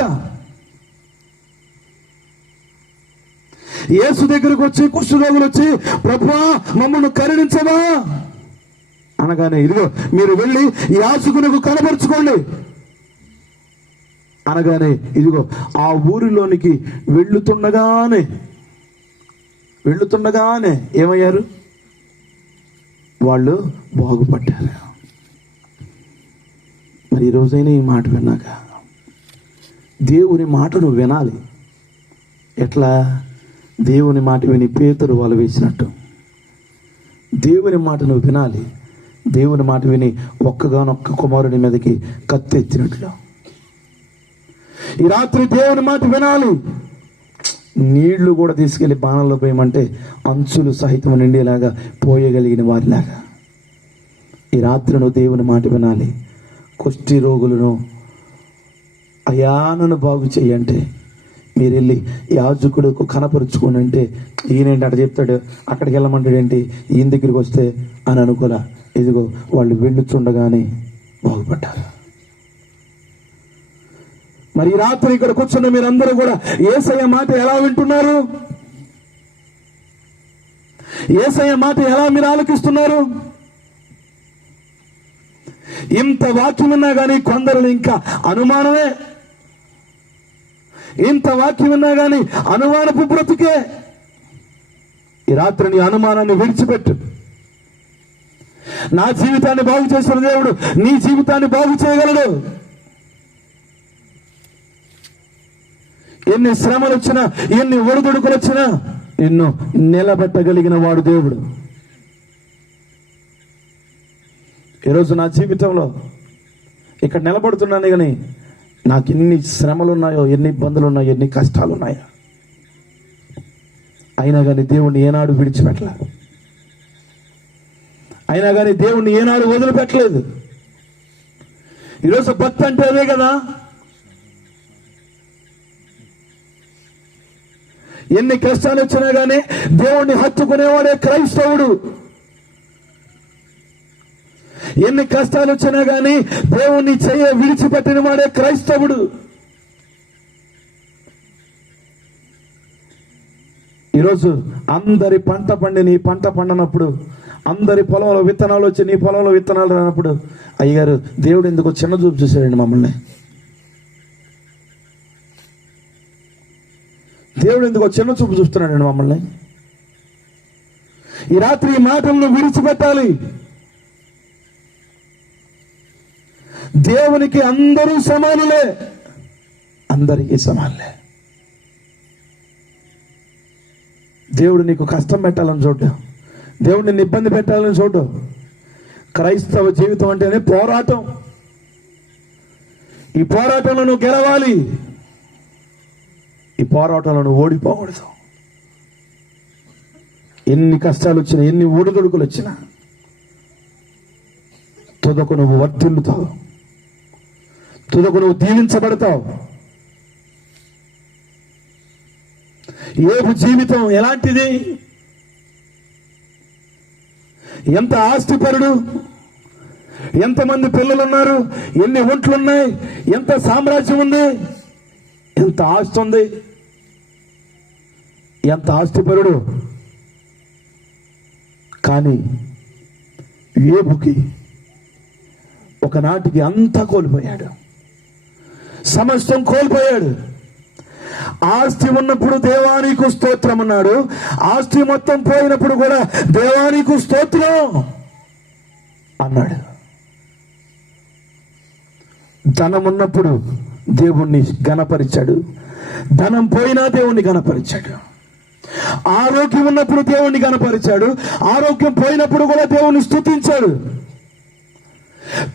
యేసు దగ్గరకు వచ్చి కుష్ఠరోగులు వచ్చి, ప్రభువా మమ్మల్ని కరుణించవా అనగానే, ఇదిగో మీరు వెళ్ళి యాజకునికి కనపరుచుకోండి అనగానే, ఇదిగో ఆ ఊరిలోనికి వెళుతుండగానే ఏమయ్యారు? వాళ్ళు బాగుపడ్డారు. మరి ఈరోజైనా ఈ మాట విన్నాక దేవుని మాట నువ్వు వినాలి. ఎట్లా? దేవుని మాట విని పేతురు వల వేసినట్టు దేవుని మాట నువ్వు వినాలి. దేవుని మాట విని ఒక్కగానొక్క కుమారుని మీదకి కత్తి ఎత్తినట్లు ఈ రాత్రి దేవుని మాట వినాలి. నీళ్లు కూడా తీసుకెళ్లి బాణంలో పోయమంటే అంచులు సహితం నిండేలాగా పోయగలిగిన వారిలాగా ఈ రాత్రి నువ్వు దేవుని మాట వినాలి. కుష్టి రోగులను, అయానను బాగు చెయ్యంటే మీరు వెళ్ళి యాజకుడుకు కనపరుచుకోండి అంటే, ఈయనేంటి అక్కడ చెప్తాడు, అక్కడికి వెళ్ళమంటాడేంటి, ఈయన దగ్గరికి వస్తే అని అనుకోలే. ఇదిగో వాళ్ళు వెళ్ళుచుండగానే బాగుపడ్డారు. మరి ఈ రాత్రి ఇక్కడ కూర్చున్న మీరందరూ కూడా యేసయ్య మాట ఎలా వింటున్నారు? యేసయ్య మాట ఎలా మీరు ఆలకిస్తున్నారు? ఇంత వాక్యం ఉన్నా కానీ కొందరు ఇంకా అనుమానమే. ఇంత వాక్యం ఉన్నా కానీ అనుమానపు బ్రతుకే. ఈ రాత్రి నీ అనుమానాన్ని విడిచిపెట్టు. నా జీవితాన్ని బాగు చేసిన దేవుడు నీ జీవితాన్ని బాగు చేయగలడు. ఎన్ని శ్రమలు వచ్చినా, ఎన్ని ఒడిదుడుకులు వచ్చినా నిన్ను నిలబెట్టగలిగిన వాడు దేవుడు. ఈరోజు నా జీవితంలో ఇక్కడ నిలబడుతున్నాను కానీ నాకు ఎన్ని శ్రమలు ఉన్నాయో, ఎన్ని ఇబ్బందులు ఉన్నాయో, ఎన్ని కష్టాలు ఉన్నాయో, అయినా కానీ దేవుణ్ణి ఏనాడు విడిచిపెట్టలే. అయినా కానీ దేవుణ్ణి ఏనాడు వదిలిపెట్టలేదు. ఈరోజు భక్తి అంటే అదే కదా. ఎన్ని కష్టాలు వచ్చినా కానీ దేవుణ్ణి హత్తుకునేవాడే క్రైస్తవుడు. ఎన్ని కష్టాలు వచ్చినా కానీ దేవుణ్ణి విడిచిపెట్టిన వాడే క్రైస్తవుడు. ఈరోజు అందరి పంట పండి నీ పంట పండనప్పుడు, అందరి పొలంలో విత్తనాలు వచ్చి నీ పొలంలో విత్తనాలు రానప్పుడు, అయ్యగారు దేవుడు ఎందుకు చిన్న చూపు చూశాడండి మమ్మల్ని, దేవుడు ఎందుకు చిన్న చూపు చూస్తున్నాడండి మమ్మల్ని. ఈ రాత్రి ఈ మాటలను విడిచిపెట్టాలి. దేవునికి అందరూ సమానులే, అందరికీ సమానులే. దేవుడు నీకు కష్టం పెట్టాలని చూడ్డం, దేవుడు నిన్ను ఇబ్బంది పెట్టాలని చూడ్డం. క్రైస్తవ జీవితం అంటేనే పోరాటం. ఈ పోరాటంలో నువ్వు గెలవాలి. ఈ పోరాటంలో నువ్వు ఓడిపోకూడదు. ఎన్ని కష్టాలు వచ్చినా, ఎన్ని ఒడిదుడుకులు వచ్చినా తుదకు నువ్వు వర్ధిల్లుతావు, తుదకు నువ్వు దీవించబడతావు. యోబు జీవితం ఎలాంటిది? ఎంత ఆస్తిపరుడు, ఎంతమంది పిల్లలున్నారు, ఎన్ని ఒంట్లున్నాయి, ఎంత సామ్రాజ్యం ఉంది, ఎంత ఆస్తి ఉంది, ఎంత ఆస్తిపరుడు. కానీ యోబుకి ఒకనాటికి అంతా కోల్పోయాడు, సమస్తం కోల్పోయాడు. ఆస్తి ఉన్నప్పుడు దేవానికి స్తోత్రం అన్నాడు, ఆస్తి మొత్తం పోయినప్పుడు కూడా దేవానికి స్తోత్రం అన్నాడు. ధనం ఉన్నప్పుడు దేవుణ్ణి గణపరిచాడు, ధనం పోయినా దేవుణ్ణి గణపరిచాడు. ఆరోగ్యం ఉన్నప్పుడు దేవుణ్ణి గణపరిచాడు, ఆరోగ్యం పోయినప్పుడు కూడా దేవుణ్ణి స్తుతించాడు.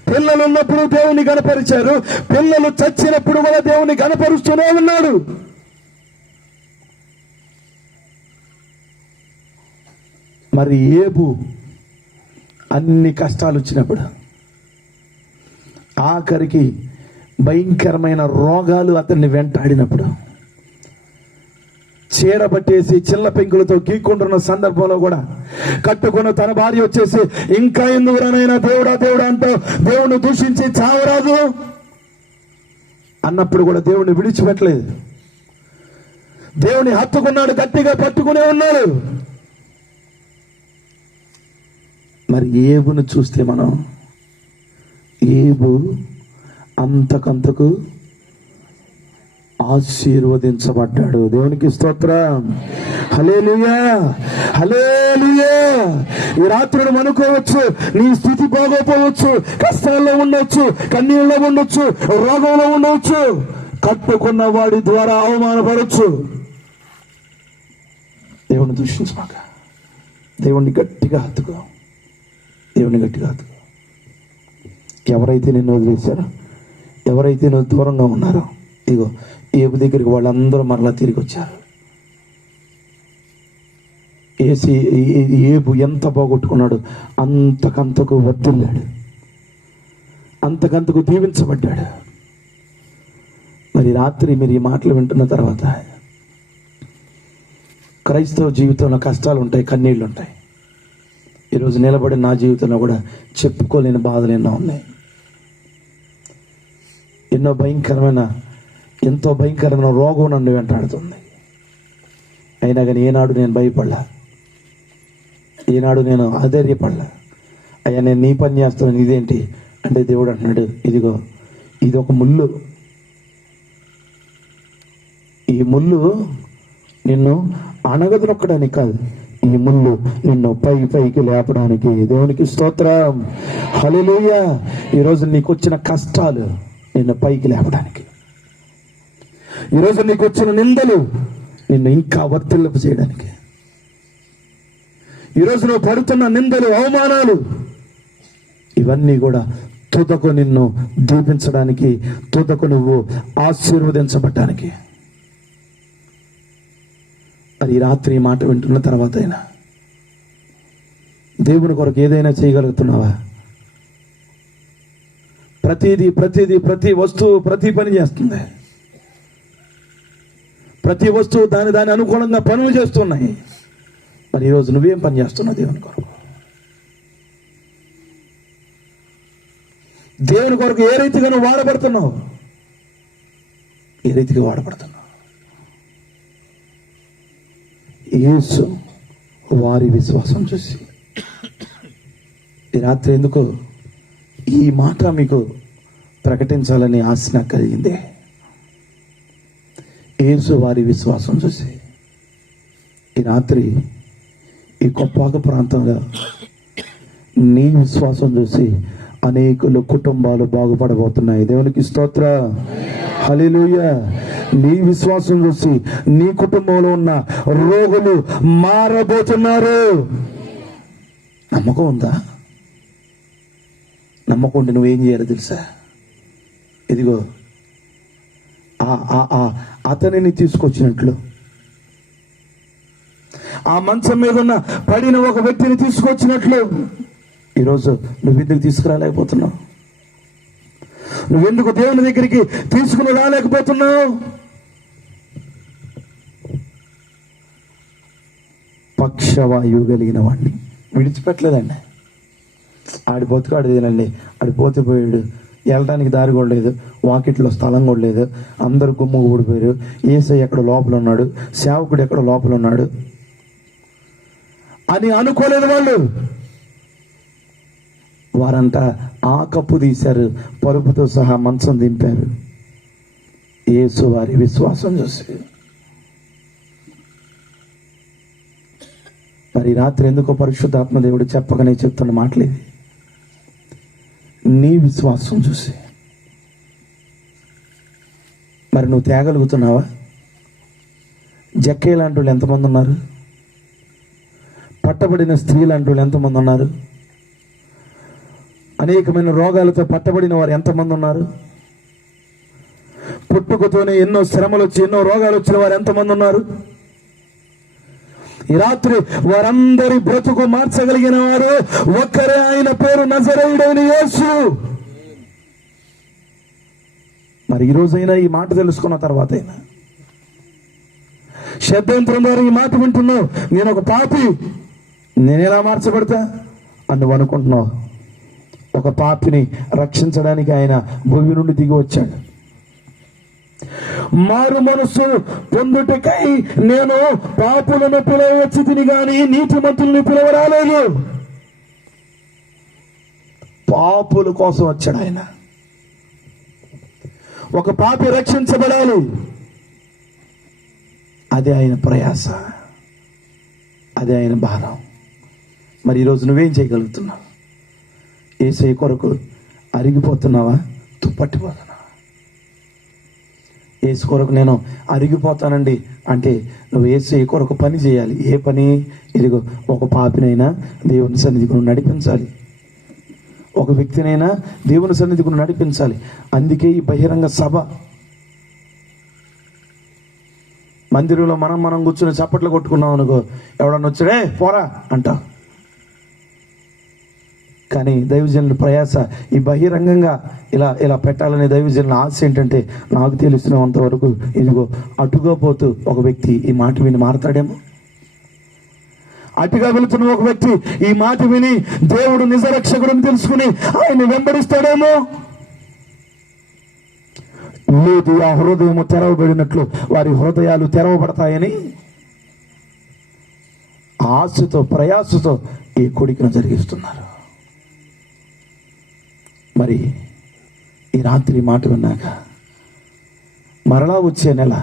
పిల్లలు ఉన్నప్పుడు దేవుని గణపరిచారు, పిల్లలు చచ్చినప్పుడు కూడా దేవుని గణపరుస్తూనే ఉన్నాడు. మరి యోబు అన్ని కష్టాలు వచ్చినప్పుడు, ఆఖరికి భయంకరమైన రోగాలు అతన్ని వెంటాడినప్పుడు, చీడ పట్టేసి చిల్ల పెంకులతో గీక్కుంటున్న సందర్భంలో కూడా కట్టుకున్న తన భార్య వచ్చేసి, ఇంకా ఎందుకురానైనా దేవుడా దేవుడా అంటూ దేవుణ్ణి దూషించి చావరాదు అన్నప్పుడు కూడా దేవుణ్ణి విడిచిపెట్టలేదు. దేవుని హత్తుకున్నాడు, గట్టిగా పట్టుకునే ఉన్నాడు. మరి ఏబును చూస్తే మనం, ఏబు అంతకంతకు ఆశీర్వదించబడ్డాడు. దేవునికి స్తోత్రం. హల్లెలూయా, హల్లెలూయా. ఈ రాత్రి అనుకోవచ్చు, నీ స్థితి బాగోపోవచ్చు, కష్టాల్లో ఉండొచ్చు, కన్నీళ్ళలో ఉండొచ్చు, రోగంలో ఉండవచ్చు, కట్టుకున్న వాడి ద్వారా అవమానపడవచ్చు. దేవుని దూషించమాక. దేవుణ్ణి గట్టిగా హత్తుకో, దేవుని గట్టిగా హత్తుకో. ఎవరైతే నిన్ను వదిలేశారో, ఎవరైతే నువ్వు దూరంగా ఉన్నారో, ఇగో ఏబు దగ్గరికి వాళ్ళందరూ మరలా తిరిగి వచ్చారు. ఏబు ఎంత పోగొట్టుకున్నాడు, అంతకంతకు వర్ధిల్లాడు, అంతకంతకు దీవించబడ్డాడు. మరి రాత్రి మీరు ఈ మాటలు వింటున్న తర్వాత, క్రైస్తవ జీవితంలో కష్టాలు ఉంటాయి, కన్నీళ్ళు ఉంటాయి. ఈరోజు నిలబడి నా జీవితంలో కూడా చెప్పుకోలేని బాధలు ఎన్నో ఉన్నాయి. ఎంతో భయంకరమైన రోగం నన్ను వెంటాడుతుంది. అయినా కానీ ఏనాడు నేను భయపడలా, ఏనాడు నేను ఆధైర్యపడలా. అయ్యా నేను నీ పని చేస్తున్నాను, ఇదేంటి అంటే దేవుడు అంటున్నాడు, ఇదిగో ఇది ఒక ముళ్ళు, ఈ ముళ్ళు నిన్ను అణగదొక్కడానికి కాదు, ఈ ముళ్ళు నిన్ను పైకి లేపడానికి. దేవునికి స్తోత్రం. హల్లెలూయా. ఈరోజు నీకు వచ్చిన కష్టాలు నిన్ను పైకి లేపడానికి, ఈరోజు నీకు వచ్చిన నిందలు నిన్ను ఇంకా వర్తిల్లింప చేయడానికి, ఈరోజు నువ్వు పడుతున్న నిందలు, అవమానాలు, ఇవన్నీ కూడా తుదకు నిన్ను దీపించడానికి, తుదకు నువ్వు ఆశీర్వదించబడ్డానికి. మరి ఈ రాత్రి ఈ మాట వింటున్న తర్వాత అయినా దేవుని కొరకు ఏదైనా చేయగలుగుతున్నావా? ప్రతి వస్తువు ప్రతి పని చేస్తుంది, ప్రతి వస్తువు దాని అనుకూలంగా పనులు చేస్తున్నాయి. మరి ఈరోజు నువ్వేం పని చేస్తున్నావు దేవుని కొరకు? దేవుని కొరకు ఏ రీతిగా నువ్వు వాడబడుతున్నావు? ఏ రీతిగా వాడబడుతున్నావు? యేసు వారి విశ్వాసం చూసి, ఈ రాత్రి ఎందుకో ఈ మాట మీకు ప్రకటించాలని ఆశ నాకు కలిగింది. యేసు వారి విశ్వాసం చూసి, ఈ రాత్రి ఈ కొప్పాక ప్రాంతంలో నీ విశ్వాసం చూసి అనేకులు కుటుంబాలు బాగుపడబోతున్నాయి. దేవునికి స్తోత్రం. హల్లెలూయా. నీ విశ్వాసం చూసి నీ కుటుంబంలో ఉన్న రోగులు మారబోతున్నారు. నమ్మకం ఉందా? నమ్మకం ఉంటే నువ్వేం చేయాలో తెలుసా? ఇదిగో అతనిని తీసుకొచ్చినట్లు, ఆ మంచం మీద ఉన్న పడిన ఒక వ్యక్తిని తీసుకొచ్చినట్లు, ఈరోజు నువ్వెందుకు తీసుకురాలేకపోతున్నావు? నువ్వెందుకు దేవుని దగ్గరికి తీసుకుని రాలేకపోతున్నావు? పక్షవాయువు కలిగిన వాడిని విడిచిపెట్టలేదండి. ఆడి బతుకాడు తినండి, ఆడి పోతే పోయాడు, వెళ్ళడానికి దారి కూడా లేదు, వాకిట్లో స్థలం కూడా లేదు, అందరూ గుమ్మ ఊడిపోయారు. యేసయ్య ఎక్కడ లోపల ఉన్నాడు, సేవకుడు ఎక్కడ లోపల ఉన్నాడు అని అనుకోలేదు వాళ్ళు. వారంతా ఆ కప్పు తీశారు, పరుపుతో సహా మంచం దింపారు. యేసు వారి విశ్వాసం చూసి. మరి రాత్రి ఎందుకో పరిశుద్ధాత్మ దేవుడు చెప్పకనే చెప్తున్న మాటలేదు. నీ విశ్వాసం చూసి మరి నువ్వు తేగలుగుతున్నావా? జక్కే లాంటి వాళ్ళు ఎంతమంది ఉన్నారు? పట్టబడిన స్త్రీ లాంటి వాళ్ళు ఎంతమంది ఉన్నారు? అనేకమైన రోగాలతో పట్టబడిన వారు ఎంతమంది ఉన్నారు? పుట్టుకతోనే ఎన్నో శ్రమలు వచ్చి ఎన్నో రోగాలు వచ్చిన వారు ఎంతమంది ఉన్నారు? ఈ రాత్రి వారందరి బ్రతుకు మార్చగలిగిన వారు ఒక్కరే, ఆయన పేరు నజరేయుడైన యేసు. మరి ఈ రోజైనా ఈ మాట తెలుసుకున్న తర్వాత అయినా, శబ్దంతరం ద్వారా ఈ మాట వింటున్నావు, నేను ఒక పాపి, నేను ఎలా మార్చబడతా అని నువ్వు అనుకుంటున్నావు. ఒక పాపిని రక్షించడానికి ఆయన భూమి నుండి దిగి వచ్చాడు. మారు మనసు పొందుటకై నేను పాపులను పిలవచ్చి తిని గాని నీతిమంతుల్ని పిలవరాలేదు. పాపుల కోసం వచ్చాడు ఆయన. ఒక పాపి రక్షించబడాలి, అదే ఆయన ప్రయాస, అదే ఆయన భారం. మరి ఈరోజు నువ్వేం చేయగలుగుతున్నావు? యేసయ్య కొరకు అరిగిపోతున్నావా? తుప్పట్టిపోతున్నావా? యేసు కొరకు నేను అరిగిపోతానండి అంటే నువ్వు యేసయ్య కొరకు పని చేయాలి. ఏ పని? ఇదిగో, ఒక పాపినైనా దేవుని సన్నిధికి నువ్వు నడిపించాలి, ఒక వ్యక్తినైనా దేవుని సన్నిధికి నువ్వు నడిపించాలి. అందుకే ఈ బహిరంగ సభ. మందిరంలో మనం కూర్చుని చప్పట్లు కొట్టుకున్నాం అనుకో, ఎవడన్నా వచ్చాడే పోరా అంటాం. కానీ దైవజనుల ప్రయాస ఈ బహిరంగంగా ఇలా పెట్టాలనే దైవజనుల ఆశ ఏంటంటే, నాకు తెలుస్తున్నంత వరకు ఇదిగో అటుగా పోతూ ఒక వ్యక్తి ఈ మాట విని మారతాడేమో. అటుగా వెళుతున్న ఒక వ్యక్తి ఈ మాట విని దేవుడు నిజరక్షకుడిని తెలుసుకుని ఆయన్ని వెంబడిస్తాడేమో. లేదు, ఆ హృదయము తెరవబడినట్లు వారి హృదయాలు తెరవబడతాయని ఆశతో ప్రయాసతో ఈ కొడుకును జరిగిస్తున్నారు. మరి ఈ రాత్రి మాట విన్నాక మరలా వచ్చే నెల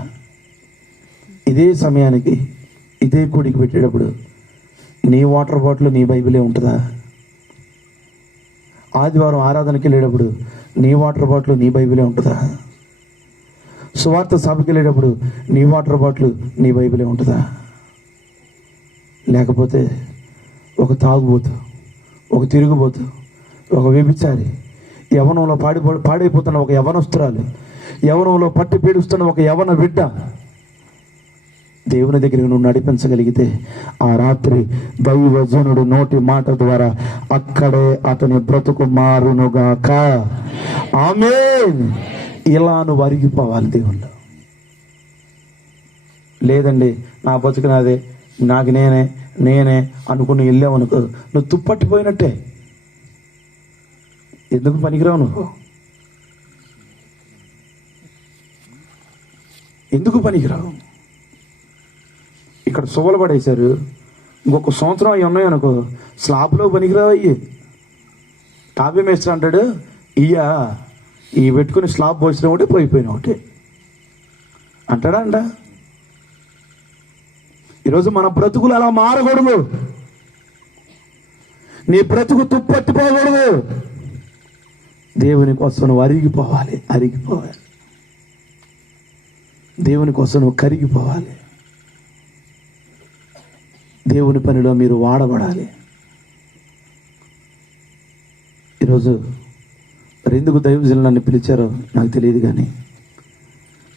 ఇదే సమయానికి ఇదే కూడికి పెట్టేటప్పుడు నీ వాటర్ బాటిల్ నీ బైబిలే ఉంటుందా? ఆదివారం ఆరాధనకి వెళ్ళేటప్పుడు నీ వాటర్ బాటిల్ నీ బైబిలే ఉంటుందా? సువార్త సభకి వెళ్ళేటప్పుడు నీ వాటర్ బాటిల్ నీ బైబిలే ఉంటుందా? లేకపోతే ఒక తాగుబోతు, ఒక తిరుగుబోతు, ఒక వ్యభిచారి, యవనంలో పాడైపోతున్న ఒక యవనస్తురాలు, యవనంలో పట్టి పీడిస్తున్న ఒక యవన బిడ్డ దేవుని దగ్గరికి నువ్వు నడిపించగలిగితే ఆ రాత్రి దైవజనుడు నోటి మాట ద్వారా అక్కడే అతని బ్రతుకు మారునుగాక. ఆమేన్. ఇలా నువ్వు అరిగిపోవాలి దేవుళ్ళు. లేదండి నా బతుకు నాదే, నాకు నేనే అనుకుని వెళ్ళావనుకో, నువ్వు తుప్పట్టిపోయినట్టే. ఎందుకు పనికిరావు నువ్వు? ఎందుకు పనికిరావు? ఇక్కడ సువ్వలు పడేశారు, ఇంకొక సంవత్సరం అవి ఉన్నాయనుకో స్లాబ్లో పనికిరావు. అయ్యి టాబీ మేస్టర్ అంటాడు, ఈ పెట్టుకుని స్లాబ్ పోసిన ఒకటి పోయిపోయిన ఒకటి అంటాడా అంట. ఈరోజు మన బ్రతుకులు అలా మారకూడదు. నీ బ్రతుకు తుప్పట్టిపోకూడదు. దేవుని కోసం నువ్వు అరిగిపోవాలి. దేవుని కోసం నువ్వు కరిగిపోవాలి. దేవుని పనిలో మీరు వాడబడాలి. ఈరోజు ఎందుకు దైవజనులు నన్ను పిలిచారో నాకు తెలియదు, కానీ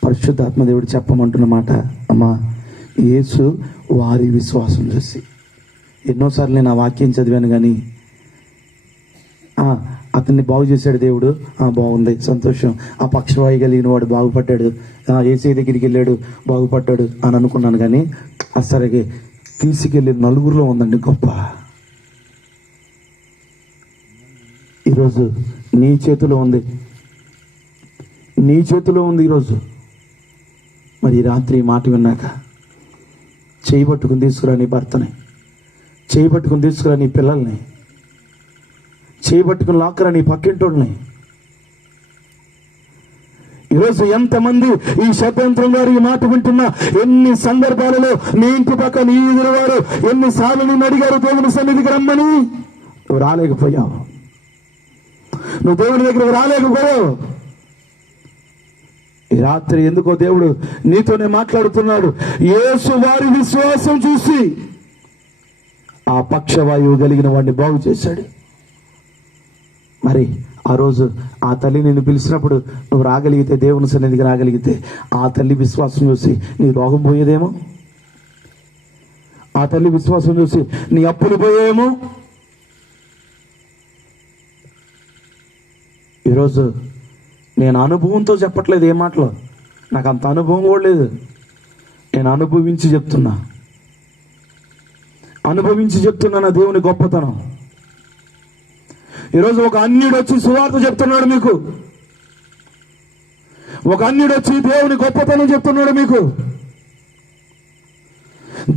పరిశుద్ధాత్మ దేవుడు చెప్పమంటున్న మాట, అమ్మా యేసు వారి విశ్వాసం చూసి. ఎన్నోసార్లు నేను ఆ వాక్యం చదివాను, కానీ అతన్ని బాగు చేశాడు దేవుడు, బాగుంది, సంతోషం. ఆ పక్షవాయు కలిగిన వాడు బాగుపడ్డాడు, యేసయ్య దగ్గరికి వెళ్ళాడు, బాగుపడ్డాడు అని అనుకున్నాను. కానీ అసలుకి తీసుకెళ్ళి నలుగురిలో ఉందండి గొప్ప. ఈరోజు నీ చేతిలో ఉంది, ఈరోజు. మరి ఈ రాత్రి మాట విన్నాక చేయి పట్టుకుని తీసుకురా నీ భర్తని, చేయి పట్టుకుని తీసుకురా నీ పిల్లల్ని, చేయి పట్టుకుని లాక్కరా నీ పక్కింటోళ్ళని. ఈరోజు ఎంతమంది ఈ శతంత్రం గారు ఈ మాట వింటున్నా, ఎన్ని సందర్భాలలో నీ ఇంటి పక్క నీ ఎదురువారు ఎన్నిసార్లు నిన్ను అడిగారు దేవుని సన్నిధికి రమ్మని, నువ్వు రాలేకపోయావు. నువ్వు దేవుని దగ్గరికి రాలేకపోయావు. ఈ రాత్రి ఎందుకో దేవుడు నీతోనే మాట్లాడుతున్నాడు. యేసు వారి విశ్వాసం చూసి ఆ పక్షవాయువు కలిగిన వాడిని బాగు చేశాడు. మరి ఆ రోజు ఆ తల్లి నిన్ను పిలిచినప్పుడు నువ్వు రాగలిగితే, దేవుని సన్నిధికి రాగలిగితే, ఆ తల్లి విశ్వాసం చూసి నీ రోగం పోయేదేమో, ఆ తల్లి విశ్వాసం చూసి నీ అప్పులు పోయేమో. ఈరోజు నేను అనుభవంతో చెప్పట్లేదు, ఏ మాటలో నాకు అంత అనుభవం కూడా లేదు. నేను అనుభవించి చెప్తున్నా నా దేవుని గొప్పతనం. ఈరోజు ఒక అన్యుడు వచ్చి సువార్త చెప్తున్నాడు మీకు. ఒక అన్యుడు వచ్చి దేవుని గొప్పతనం చెప్తున్నాడు, మీకు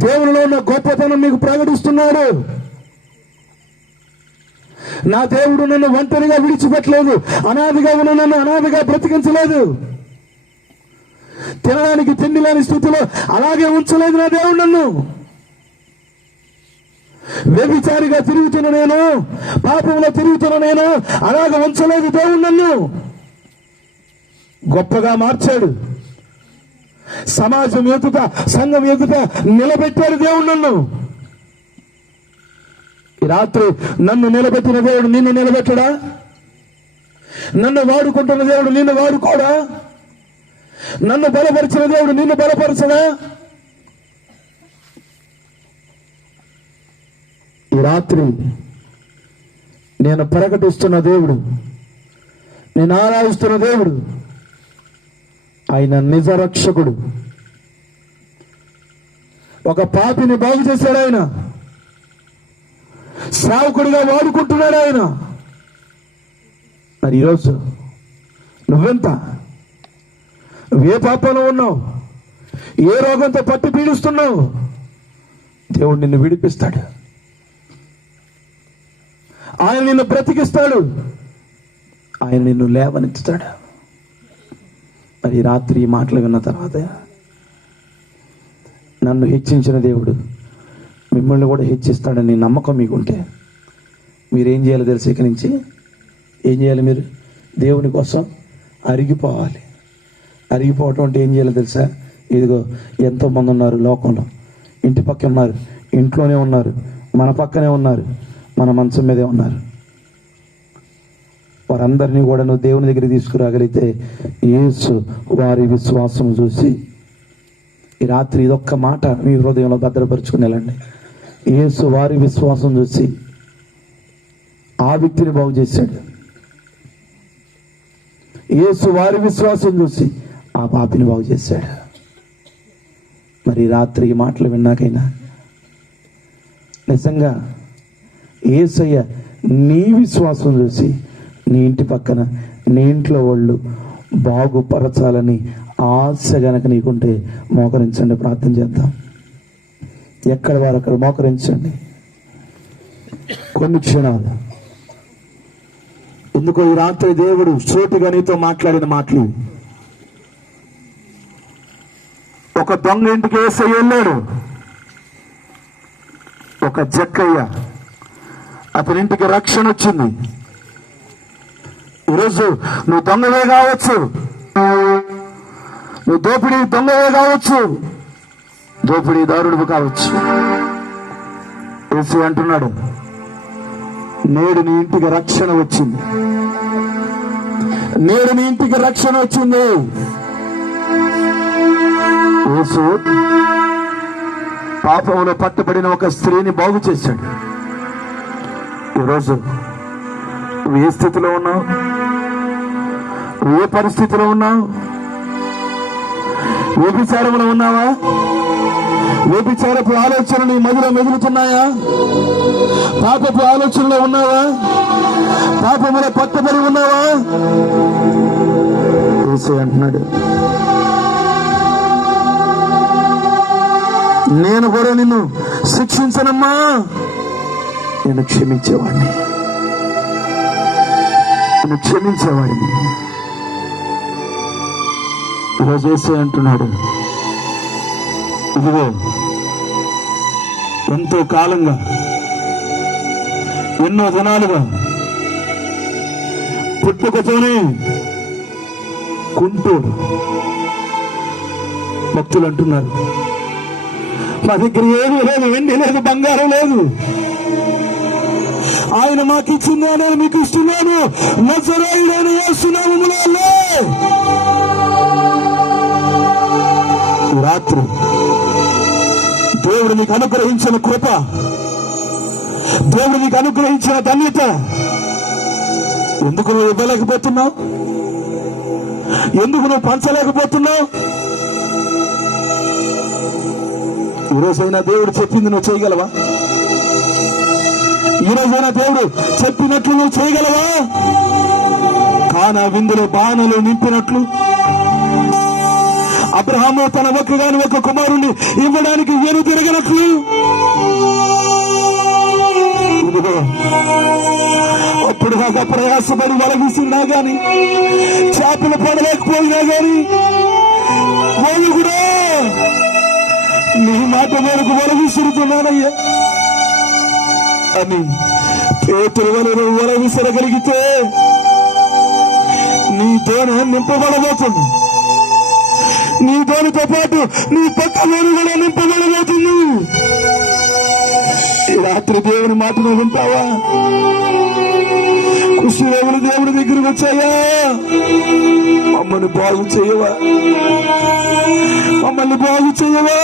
దేవునిలో ఉన్న గొప్పతనం మీకు ప్రకటిస్తున్నాడు. నా దేవుడు నన్ను ఒంటరిగా విడిచిపెట్టలేదు, అనాదిగా ఉన్న నన్ను అనాదిగా బ్రతికించలేదు, తినడానికి తిండి లేని స్థితిలో అలాగే ఉంచలేదు నా దేవుడు నన్ను. వ్యభిచారిగా తిరుగుతున్న నేను, పాపంలో తిరుగుతున్న నేను అలాగే ఉంచలేదు దేవుడు నన్ను. గొప్పగా మార్చాడు, సమాజం ఎదుట సంఘం ఎదుట నిలబెట్టాడు దేవుడు నన్ను. ఈ రాత్రి నన్ను నిలబెట్టిన దేవుడు నిన్ను నిలబెట్టడా? నన్ను వాడుకుంటున్న దేవుడు నిన్ను వాడుకోడా? నన్ను బలపరిచిన దేవుడు నిన్ను బలపరచడా? ఈ రాత్రి నేను ప్రకటిస్తున్న దేవుడు, నేను ఆరాధిస్తున్న దేవుడు, ఆయన నిజ రక్షకుడు. ఒక పాపిని బాగు చేశాడు ఆయన, సేవకుడిగా వాడుకుంటున్నాడు ఆయన. మరి ఈరోజు నువ్వెంత, నువ్వే పాపంలో ఉన్నావు, ఏ రోగంతో పట్టి పీడిస్తున్నావు, దేవుడు నిన్ను విడిపిస్తాడు, ఆయన నిన్ను బ్రతికిస్తాడు, ఆయన నిన్ను లేవనెత్తుతాడు. మరి రాత్రి ఈ మాటలు విన్న తర్వాత నన్ను హెచ్చించిన దేవుడు మిమ్మల్ని కూడా హెచ్చిస్తాడని నమ్మకం మీకుంటే మీరేం చేయాలో తెలుసు. ఇక్కడి నుంచి ఏం చేయాలి? మీరు దేవుని కోసం అరిగిపోవాలి. అరిగిపోవటం అంటే ఏం చేయాలో తెలుసా? ఇదిగో ఎంతోమంది ఉన్నారు లోకంలో, ఇంటి పక్కన ఉన్నారు, ఇంట్లోనే ఉన్నారు, మన పక్కనే ఉన్నారు, మన మంచం మీదే ఉన్నారు. వారందరినీ కూడా నువ్వు దేవుని దగ్గర తీసుకురాగలిగితే యేసు వారి విశ్వాసం చూసి, ఈ రాత్రి ఇదొక్క మాట మీ హృదయంలో భద్రపరుచుకుని వెళ్ళండి. యేసు వారి విశ్వాసం చూసి ఆ వ్యక్తిని బాగు చేశాడు. యేసు వారి విశ్వాసం చూసి ఆ పాపిని బాగు చేశాడు. మరి రాత్రి ఈ మాటలు విన్నాకైనా నిజంగా యేసయ్య నీ విశ్వాసం చూసి నీ ఇంటి పక్కన, నీ ఇంట్లో వాళ్ళు బాగుపరచాలని ఆశ గనక నీకుంటే మోకరించండి, ప్రార్థన చేద్దాం. ఎక్కడ వారు అక్కడ మోకరించండి కొన్ని క్షణాలు. ఎందుకో ఈ రాత్రి దేవుడు సూటిగా నీతో మాట్లాడిన మాటలు. ఒక దొంగ ఇంటికి యేసయ్య వెళ్ళాడు, ఒక జక్కయ్య, అతని ఇంటికి రక్షణ వచ్చింది. ఈరోజు నువ్వు దొంగవే కావచ్చు, నువ్వు దొంగవే కావచ్చు, దోపిడీదారుడు కావచ్చు. యేసు అంటున్నాడు, నేడు నీ ఇంటికి రక్షణ వచ్చింది, నేడు నీ ఇంటికి రక్షణ వచ్చింది. యేసు పాపంలో పట్టుబడిన ఒక స్త్రీని బాగు చేశాడు. ఈరోజు నువ్వు ఏ స్థితిలో ఉన్నావు, ఏ పరిస్థితిలో ఉన్నావు? వ్యభిచారంలో ఉన్నావా? వ్యభిచారపు ఆలోచనలు నీ మదిలో మెదులుతున్నాయా? పాపపు ఆలోచనలో ఉన్నావా? పాపములో పట్టుబడి ఉన్నావా? యేసు అంటున్నాడు, నేను కూడా నిన్ను శిక్షించనమ్మా, నేను క్షమించేవాడిని, నేను క్షమించేవాడిని. ఈరోజు యేసు అంటున్నాడు, ఇదిగో ఎంతో కాలంగా, ఎన్నో దినాలుగా పుట్టుకతోనే కుంటోడు. భక్తులు అంటున్నారు, మా దగ్గర ఏమీ లేదు, వెండి లేదు, బంగారం లేదు, ఆయన మాకు ఇచ్చిందానే మీకు ఇస్తున్నాను, నజరేయుడైన యేసు నామములో లే. రాత్రి దేవుడు నీకు అనుగ్రహించిన కృప, దేవుడు నీకు అనుగ్రహించిన ధన్యత ఎందుకు నువ్వు ఇవ్వలేకపోతున్నావు? ఎందుకు నువ్వు పంచలేకపోతున్నావు? ఈరోజైనా దేవుడు చెప్పింది నువ్వు చేయగలవా? ఈరోజైనా దేవుడు చెప్పినట్లు నువ్వు చేయగలవా? కానా విందులో బాణలు నింపినట్లు అబ్రహాము తన ఒక్కగాని ఒక కుమారుణ్ణి ఇవ్వడానికి వేరు తిరగనట్లు అప్పుడు దాకా ప్రయాసపడి వల విసిరినా గాని చేపలు పడలేకపోయినా గాని వాళ్ళు కూడా నీ మాట మేరకు వల విసురుతున్నానయ్యా అని పేతురు వల నువ్వు వల విసరగలిగితే నీ దోణి నింపబడబోతుంది. నీ దోణితో పాటు నీ పక్క వేరు కూడా నింపబడబోతుంది. ఈ రాత్రి దేవుని మాటను వింటావా? కృషి దేవుని దగ్గరకు వచ్చాయా? మమ్మల్ని బాగు చేయవా? మమ్మల్ని బాగు చేయవా?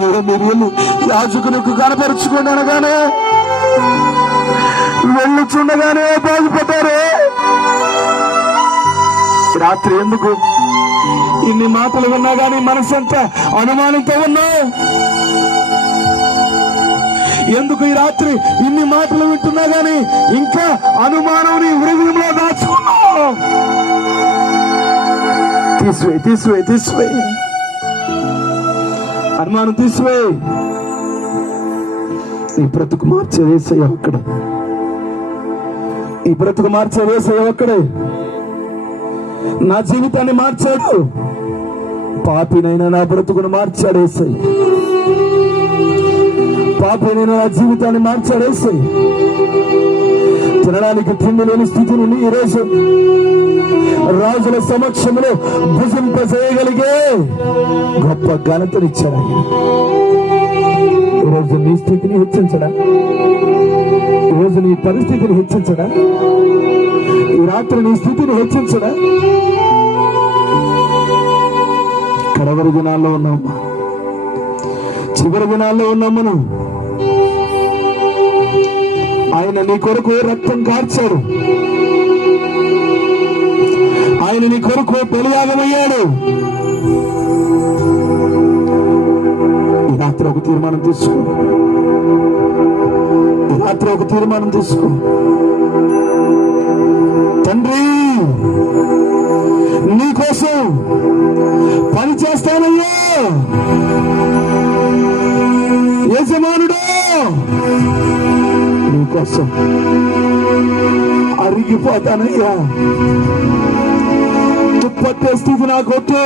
మీరు వెళ్ళి యాజకునికి కనపరుచుకోండి అనగానే వెళ్ళుచుండగానే బాగుపడ్డారు. రాత్రి ఎందుకు ఇన్ని మాటలు విన్నా గానీ మనసంతా అనుమానంతో ఉన్నావు? ఎందుకు ఈ రాత్రి ఇన్ని మాటలు వింటున్నా గానీ ఇంకా అనుమానం నీ హృదయంలో దాచుకున్నావు? తీసివే అనుమానం తీసివే. ఈ బ్రతుకు మార్చే వేసయ్య ఒక్కడే. ఈ బ్రతుకు మార్చే వేసయ్య ఒక్కడే. నా జీవితాన్ని మార్చాడు. పాపినైనా నా బ్రతుకును మార్చాడు వేసయ్య. పాపినైనా నా జీవితాన్ని మార్చాడు వేసయ్య. తినడానికి తిండి లేని స్థితి నుండి ఈరోజు రాజుల సమక్షంలో భుజింపజేయగలిగే గొప్ప ఘనతనిచ్చాడు. ఈరోజు నీ స్థితిని హెచ్చించడా? ఈరోజు నీ పరిస్థితిని హెచ్చించడా? ఈ రాత్రి నీ స్థితిని హెచ్చించడా? కడవరి దినాల్లో ఉన్నాం, చివరి దినాల్లో ఉన్నాం మనం. ఆయన నీ కొరకు రక్తం కార్చాడు. ఆయన నీ కొరకు బలియాగమయ్యాడు. ఈ రాత్రి ఒక తీర్మానం తీసుకో. ఈ రాత్రి ఒక తీర్మానం తీసుకో. తండ్రి, నీకోసం పని చేస్తానయ్యా. యజమానుడు, నీకోసం అరిగిపోతానయ్యా. తుప్పట్టే స్థితి నాకొద్దు,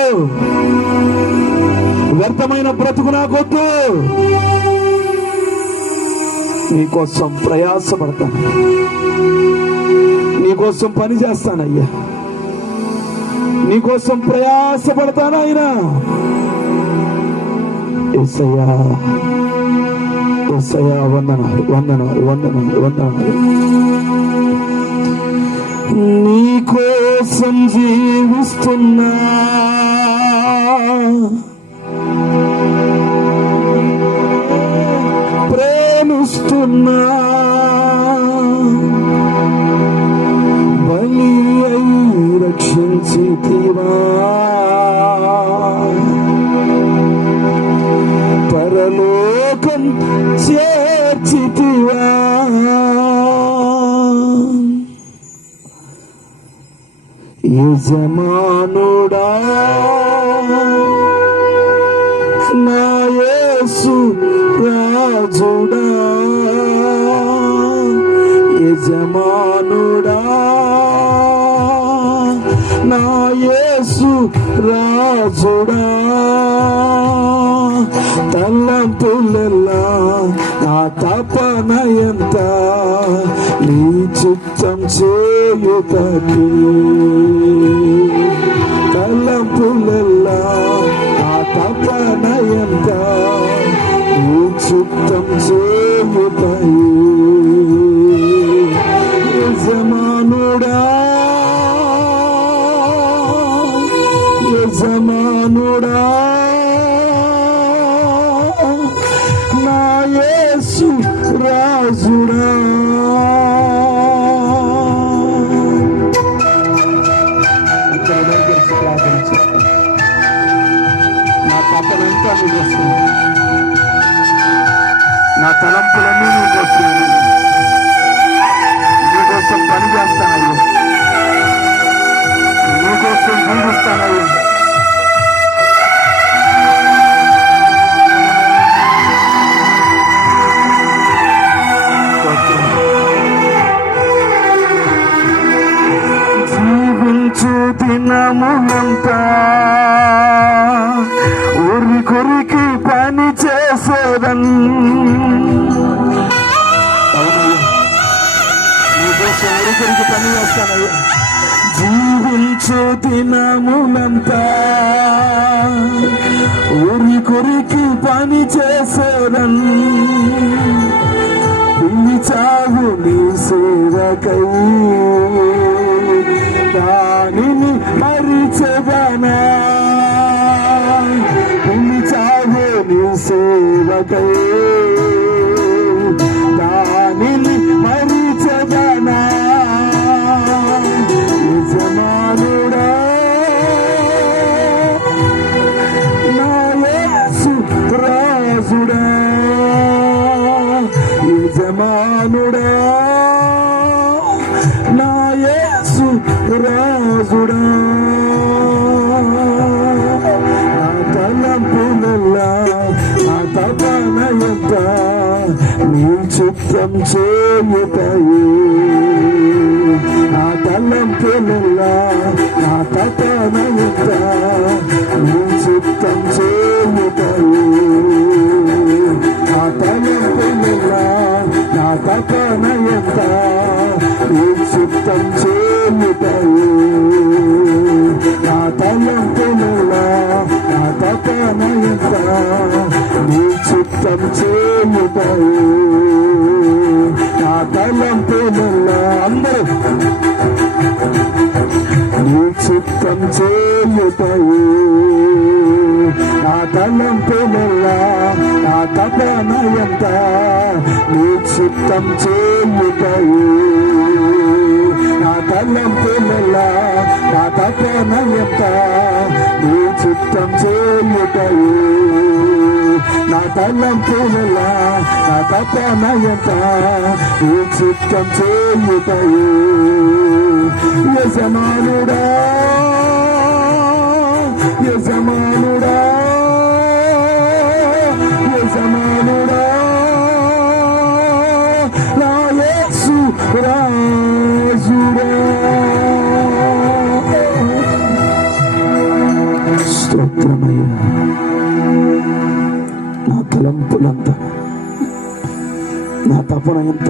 వ్యర్థమైన బ్రతుకు నాకొద్దు. నీకోసం ప్రయాసపడతాను, నీకోసం పని చేస్తానయ్యా, నీకోసం ప్రయాసపడతాను. ఆయన యేసయ్యా, యేసయ్యా, వందనాలు. నీకోసం జీవిస్తున్నా, ప్రేమిస్తున్నా, బలి అయి రక్షించితివా, పరలోకం చేర్చితివా. యజమానుడా, నా యేసు రాజుడా, యజమానుడా, నా యేసు రాజుడా. తలంపులెల్లా నా తపన ఎంత, నీ చిత్తం చేయుటకి. తలంపులెల్లా నా తపన ఎంత, నీ చిత్తం చేయుటకి. యజమానుడా, యజమానుడా, నా యేసు రాజుడా. నా తపనంతా నీకు వస్తుంది, నా తలంపులన్నీ నీకు వస్తుంది. నీకోసం పని చేస్తానయ్యా, నీకోసం దినములంతా ఉరి కొరికి పని చేసేదన్. ఊరికి పని చేస్తానయ్యా. జీవించు దినములంతా ఊరి కొరికి పని చేసేదన్. పిలిచావు నీ సేవకై దానిని మరిచెదనా. పిలిచావు నీ సేవకై దానిని మరిచెదనా. యజమానుడా నా యేసు రాజుడా, యజమానుడా నా యేసు రాజుడా. నా తలంపులల్లా నా తపన ఎంత నీ చిత్తం చేయుటయే. నా తలంపులల్లా నా తపన ఎంత నీ చిత్తం చేయుటయే. నా తలంపులల్లా నా తపన ఎంత నీ చిత్తం చేయుటయే. నా తలంపులల్లా నా తపన ఎంత నీ చిత్తం చేయుటయే. నా తలంపులల్లా అందరూ నీ చిత్తం చేయుటయే. నా తలంపులల్లా నా తపన ఎంత నీ చిత్తం చేయుటయే. నా తలంపులల్లా నా తపన ఎంత నీ చిత్తం చేయుటయే. నా తలంపులల్లా నా తపన ఎంత నీ చిత్తం చేయుటయే. యజమానుడా యజమానుడా యజమానుడా నా యేసు రాజుడా. స్తోత్రమయ్యా. నా తలంపులంతా నా తపన ఎంత